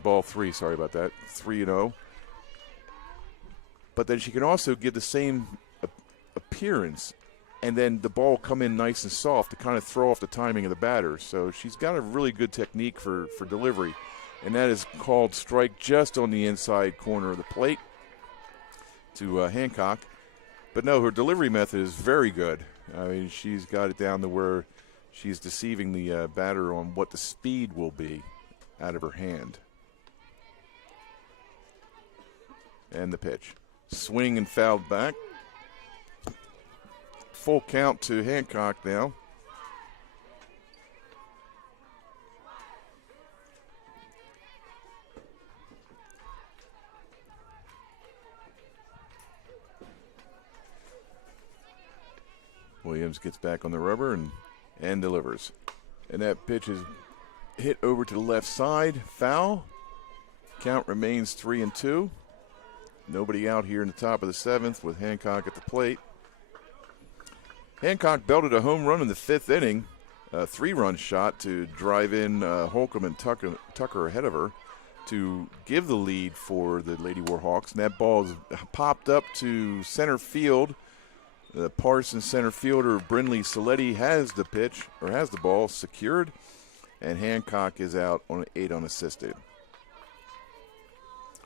Ball 3, sorry about that, 3-0. But then she can also give the same appearance, and then the ball come in nice and soft to kind of throw off the timing of the batter. So she's got a really good technique for delivery. And that is called strike just on the inside corner of the plate to Hancock. But no, her delivery method is very good. I mean, she's got it down to where she's deceiving the batter on what the speed will be out of her hand. And the pitch. Swing and fouled back. Full count to Hancock now. Williams gets back on the rubber and delivers. And that pitch is hit over to the left side. Foul. Count remains 3-2. Nobody out here in the top of the 7th with Hancock at the plate. Hancock belted a home run in the 5th inning. A 3-run shot to drive in Holcomb and Tucker ahead of her to give the lead for the Lady Warhawks. And that ball is popped up to center field. The Parsons center fielder, Brindley Saletti, has the pitch, or has the ball secured, and Hancock is out on 8 unassisted.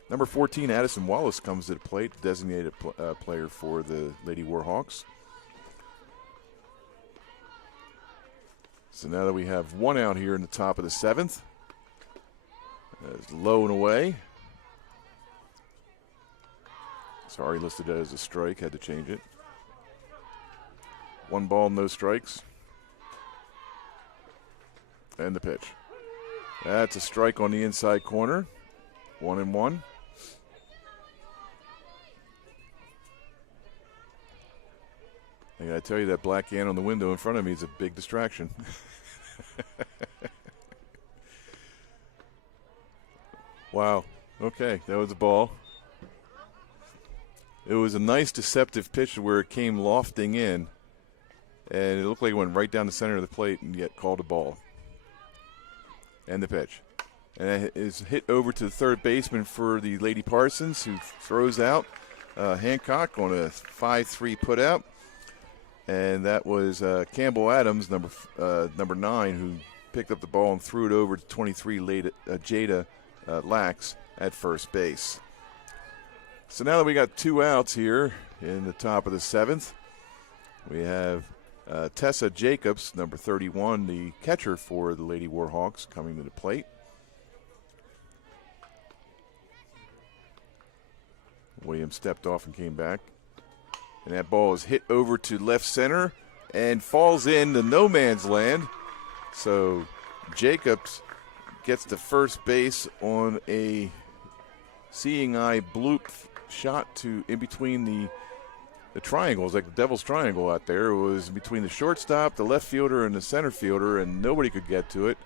Number 14, Addison Wallace, comes to the plate, designated player for the Lady Warhawks. So now that we have 1 out here in the top of the 7th, it's low and away. Sorry, listed as a strike, had to change it. 1 ball, no strikes. And the pitch. That's a strike on the inside corner. 1-1. I gotta tell you, that black ant on the window in front of me is a big distraction. Wow. Okay, that was a ball. It was a nice deceptive pitch where it came lofting in, and it looked like it went right down the center of the plate and yet called a ball. And the pitch. And it is hit over to the third baseman for the Lady Parsons, who throws out Hancock on a 5-3 put out. And that was Campbell Adams, number 9, who picked up the ball and threw it over to 23 Jada Lax at first base. So now that we got 2 outs here in the top of the 7th, we have Tessa Jacobs, number 31, the catcher for the Lady Warhawks, coming to the plate. Williams stepped off and came back. And that ball is hit over to left center and falls into no man's land. So Jacobs gets to first base on a seeing eye bloop shot to in between the triangles, like the Devil's Triangle out there. It was between the shortstop, the left fielder, and the center fielder, and nobody could get to it.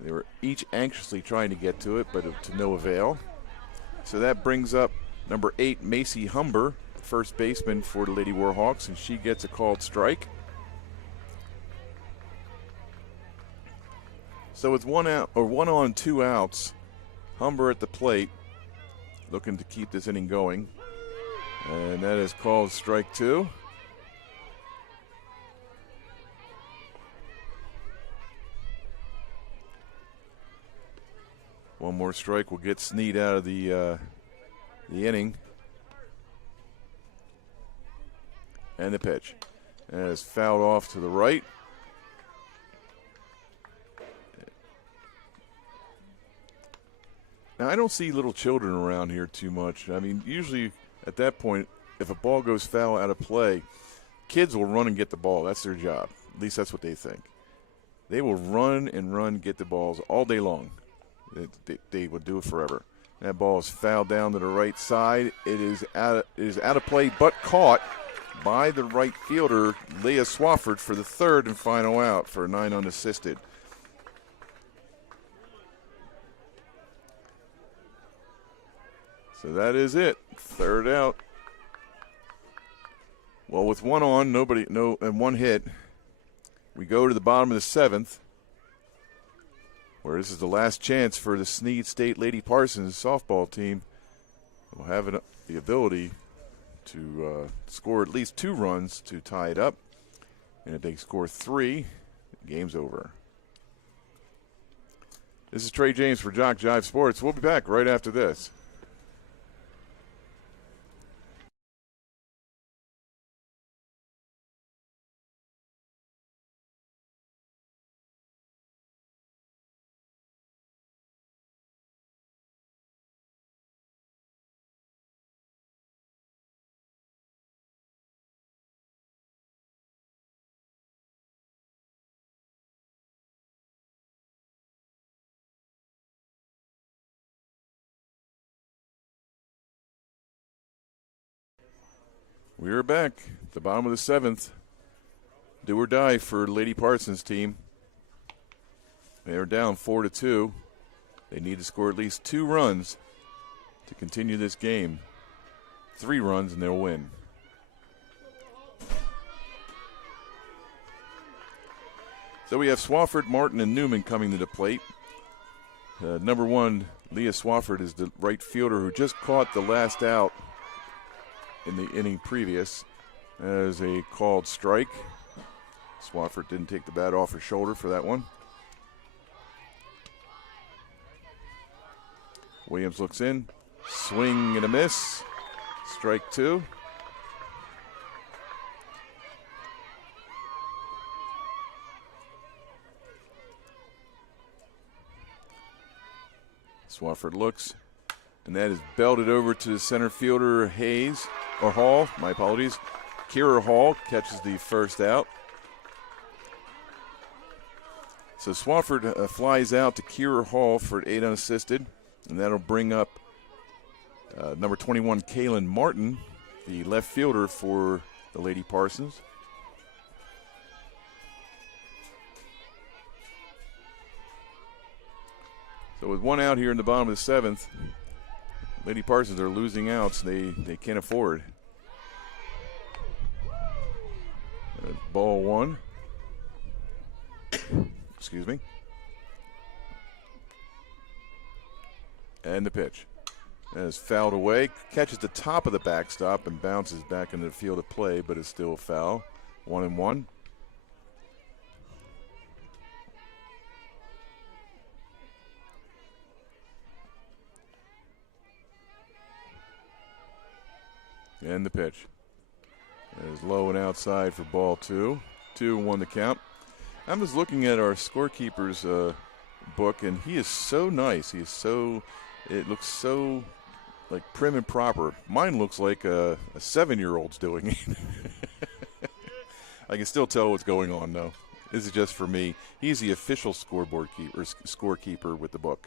They were each anxiously trying to get to it, but to no avail. So that brings up number 8, Macy Humber, first baseman for the Lady Warhawks, and she gets a called strike. So with 1 out, or 1 on, 2 outs, Humber at the plate, looking to keep this inning going. And that is called strike 2. One more strike will get Snead out of the inning. And the pitch. And it is fouled off to the right. Now, I don't see little children around here too much. I mean, usually at that point, if a ball goes foul out of play, kids will run and get the ball. That's their job. At least that's what they think. They will run and run, get the balls all day long. They will do it forever. That ball is fouled down to the right side. It is out of play, but caught by the right fielder, Leah Swafford, for the third and final out for 9 unassisted. So that is it. Third out. Well, with 1 on, and 1 hit, we go to the bottom of the 7th, where this is the last chance for the Snead State Lady Parsons softball team. Will have the ability to score at least 2 runs to tie it up. And if they score 3, the game's over. This is Trey James for JockJive Sports. We'll be back right after this. We are back at the bottom of the 7th. Do or die for Lady Parsons' team. They are down 4-2. They need to score at least 2 runs to continue this game. 3 runs and they'll win. So we have Swafford, Martin, and Newman coming to the plate. Number 1, Leah Swafford, is the right fielder who just caught the last out in the inning previous as a called strike. Swafford didn't take the bat off her shoulder for that one. Williams looks in, swing and a miss, strike 2. Swafford looks, and that is belted over to the center fielder Hall, my apologies. Kira Hall catches the first out. So Swafford flies out to Kira Hall for 8 unassisted, and that'll bring up number 21, Kaylin Martin, the left fielder for the Lady Parsons. So with 1 out here in the bottom of the 7th, Lady Parsons are losing outs they can't afford. Ball 1. Excuse me. And the pitch. And is fouled away. Catches the top of the backstop and bounces back into the field of play, but it's still a foul. 1-1. And the pitch. It is low and outside for ball 2. 2-1 the count. I'm just looking at our scorekeeper's book, and he is so nice. He is so, it looks so like prim and proper. Mine looks like a 7-year-old's doing it. I can still tell what's going on, though. This is just for me. He's the official scorekeeper with the book.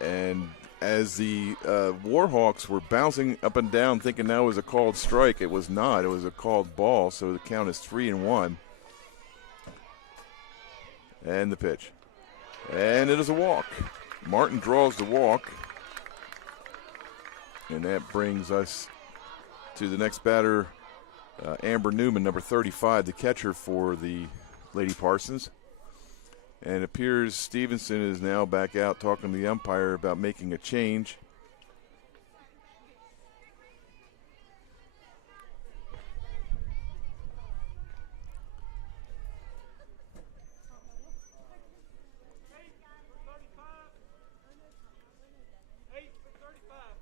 And as the Warhawks were bouncing up and down thinking that was a called strike, it was not. It was a called ball, so the count is 3-1. And the pitch. And it is a walk. Martin draws the walk. And that brings us to the next batter, Amber Newman, number 35, the catcher for the Lady Parsons. And it appears Stevenson is now back out talking to the umpire about making a change.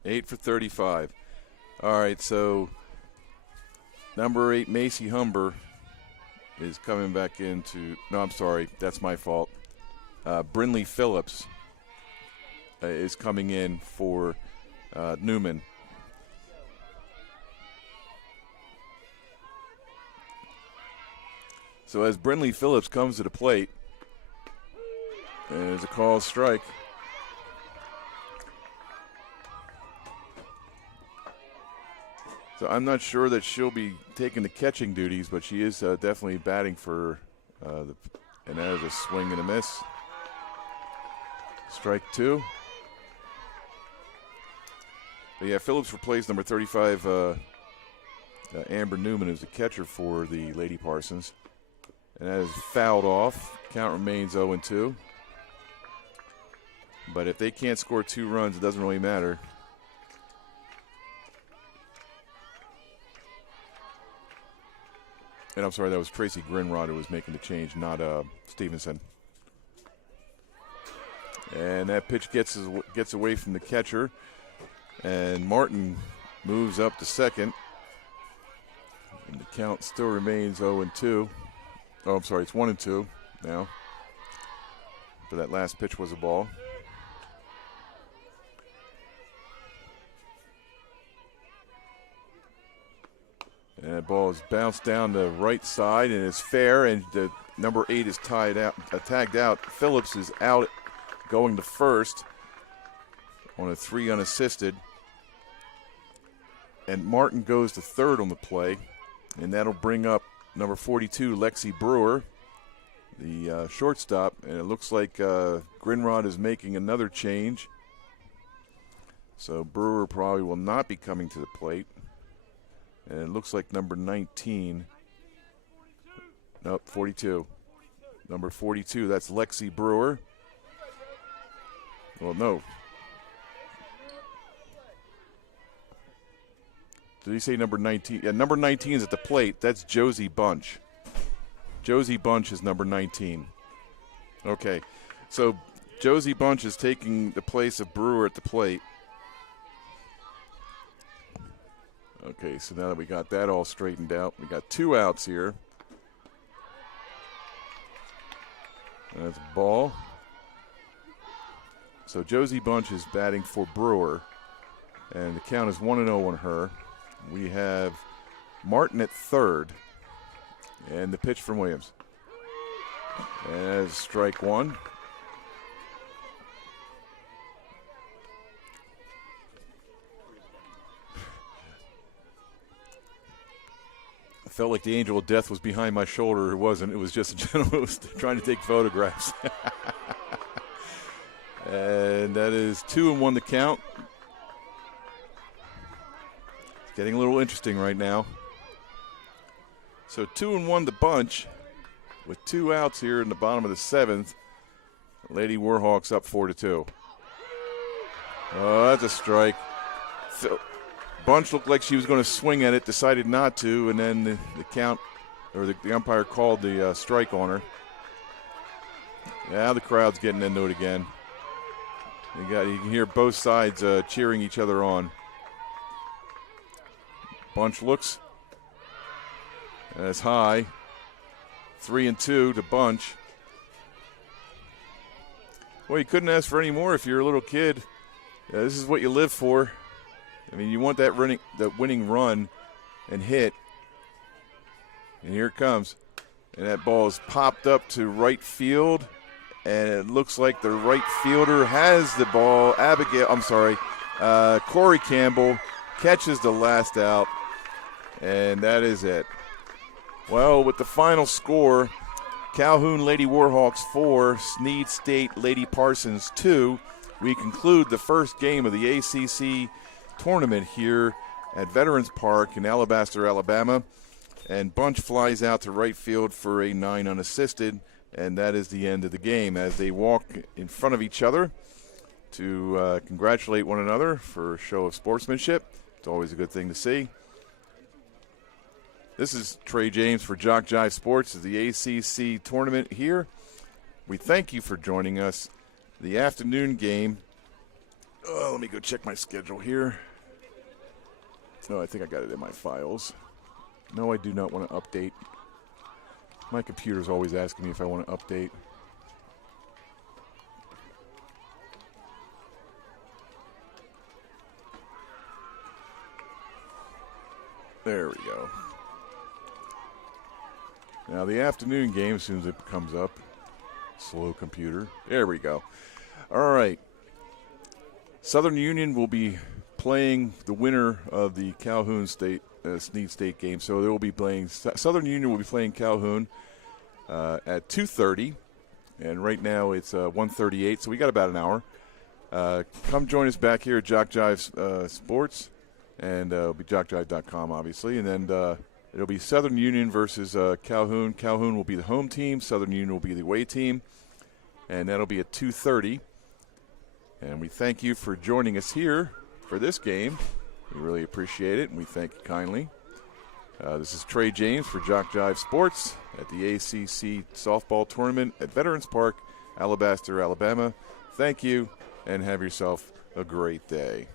Eight for 35. All right, so number 8, Macy Humber, is coming back into, no, I'm sorry, that's my fault. Brinley Phillips is coming in for Newman. So as Brinley Phillips comes to the plate, there's a called strike. So I'm not sure that she'll be taking the catching duties, but she is definitely batting for and that is a swing and a miss. Strike 2. But yeah, Phillips replaced number 35, Amber Newman, who's the catcher for the Lady Parsons. And that is fouled off. Count remains 0-2. But if they can't score 2 runs, it doesn't really matter. And I'm sorry, that was Tracy Grinrod who was making the change, not Stevenson. And that pitch gets away from the catcher. And Martin moves up to second. And the count still remains 0-2. Oh, I'm sorry, it's 1-2 now. But that last pitch was a ball. And that ball is bounced down the right side, and it's fair, and the number 8 is tagged out. Phillips is out going to first on a 3 unassisted. And Martin goes to third on the play, and that'll bring up number 42, Lexi Brewer, the shortstop. And it looks like Grinrod is making another change. So Brewer probably will not be coming to the plate. And it looks like number 19. Nope, 42. Number 42, that's Lexi Brewer. Well, no. Did he say number 19? Yeah, number 19 is at the plate. That's Josie Bunch. Josie Bunch is number 19. Okay, so Josie Bunch is taking the place of Brewer at the plate. Okay, so now that we got that all straightened out, we got 2 outs here. That's a ball. So Josie Bunch is batting for Brewer, and the count is 1-0 on her. We have Martin at third, And the pitch from Williams. As strike one. I felt like the angel of death was behind my shoulder. It wasn't. It was just a gentleman who was trying to take photographs. And that is 2-1 the count. It's getting a little interesting right now. So 2-1 the bunch with 2 outs here in the bottom of the 7th. Lady Warhawks up 4-2. Oh, that's a strike. So Bunch looked like she was going to swing at it, decided not to, and then the count, or the umpire called the strike on her. Now the crowd's getting into it again. You can hear both sides cheering each other on. Bunch looks as high. 3-2 to Bunch. Well, you couldn't ask for any more if you're a little kid. This is what you live for. I mean, you want that winning run and hit. And here it comes. And that ball is popped up to right field. And it looks like the right fielder has the ball. Corey Campbell catches the last out. And that is it. Well, with the final score, Calhoun Lady Warhawks 4, Snead State Lady Parsons 2, we conclude the first game of the ACC tournament here at Veterans Park in Alabaster, Alabama. And Bunch flies out to right field for a 9 unassisted, and that is the end of the game as they walk in front of each other to congratulate one another for a show of sportsmanship. It's always a good thing to see. This is Trey James for JockJive Sports at the ACC tournament here. We thank you for joining us. The afternoon game. Let me go check my schedule here. Oh, I think I got it in my files. No, I do not want to update. My computer's always asking me if I want to update. There we go. Now the afternoon game, as soon as it comes up, slow computer. There we go. All right. Southern Union will be playing the winner of the Calhoun State Snead State game. So they will be playing. Southern Union will be playing Calhoun at 2:30, and right now it's 1:38. So we got about an hour. Come join us back here at JockJive Sports, and it'll be JockJive.com, obviously, and then. It'll be Southern Union versus Calhoun. Calhoun will be the home team. Southern Union will be the away team. And that'll be at 2:30. And we thank you for joining us here for this game. We really appreciate it, and we thank you kindly. This is Trey James for JockJive Sports at the ACC softball tournament at Veterans Park, Alabaster, Alabama. Thank you, and have yourself a great day.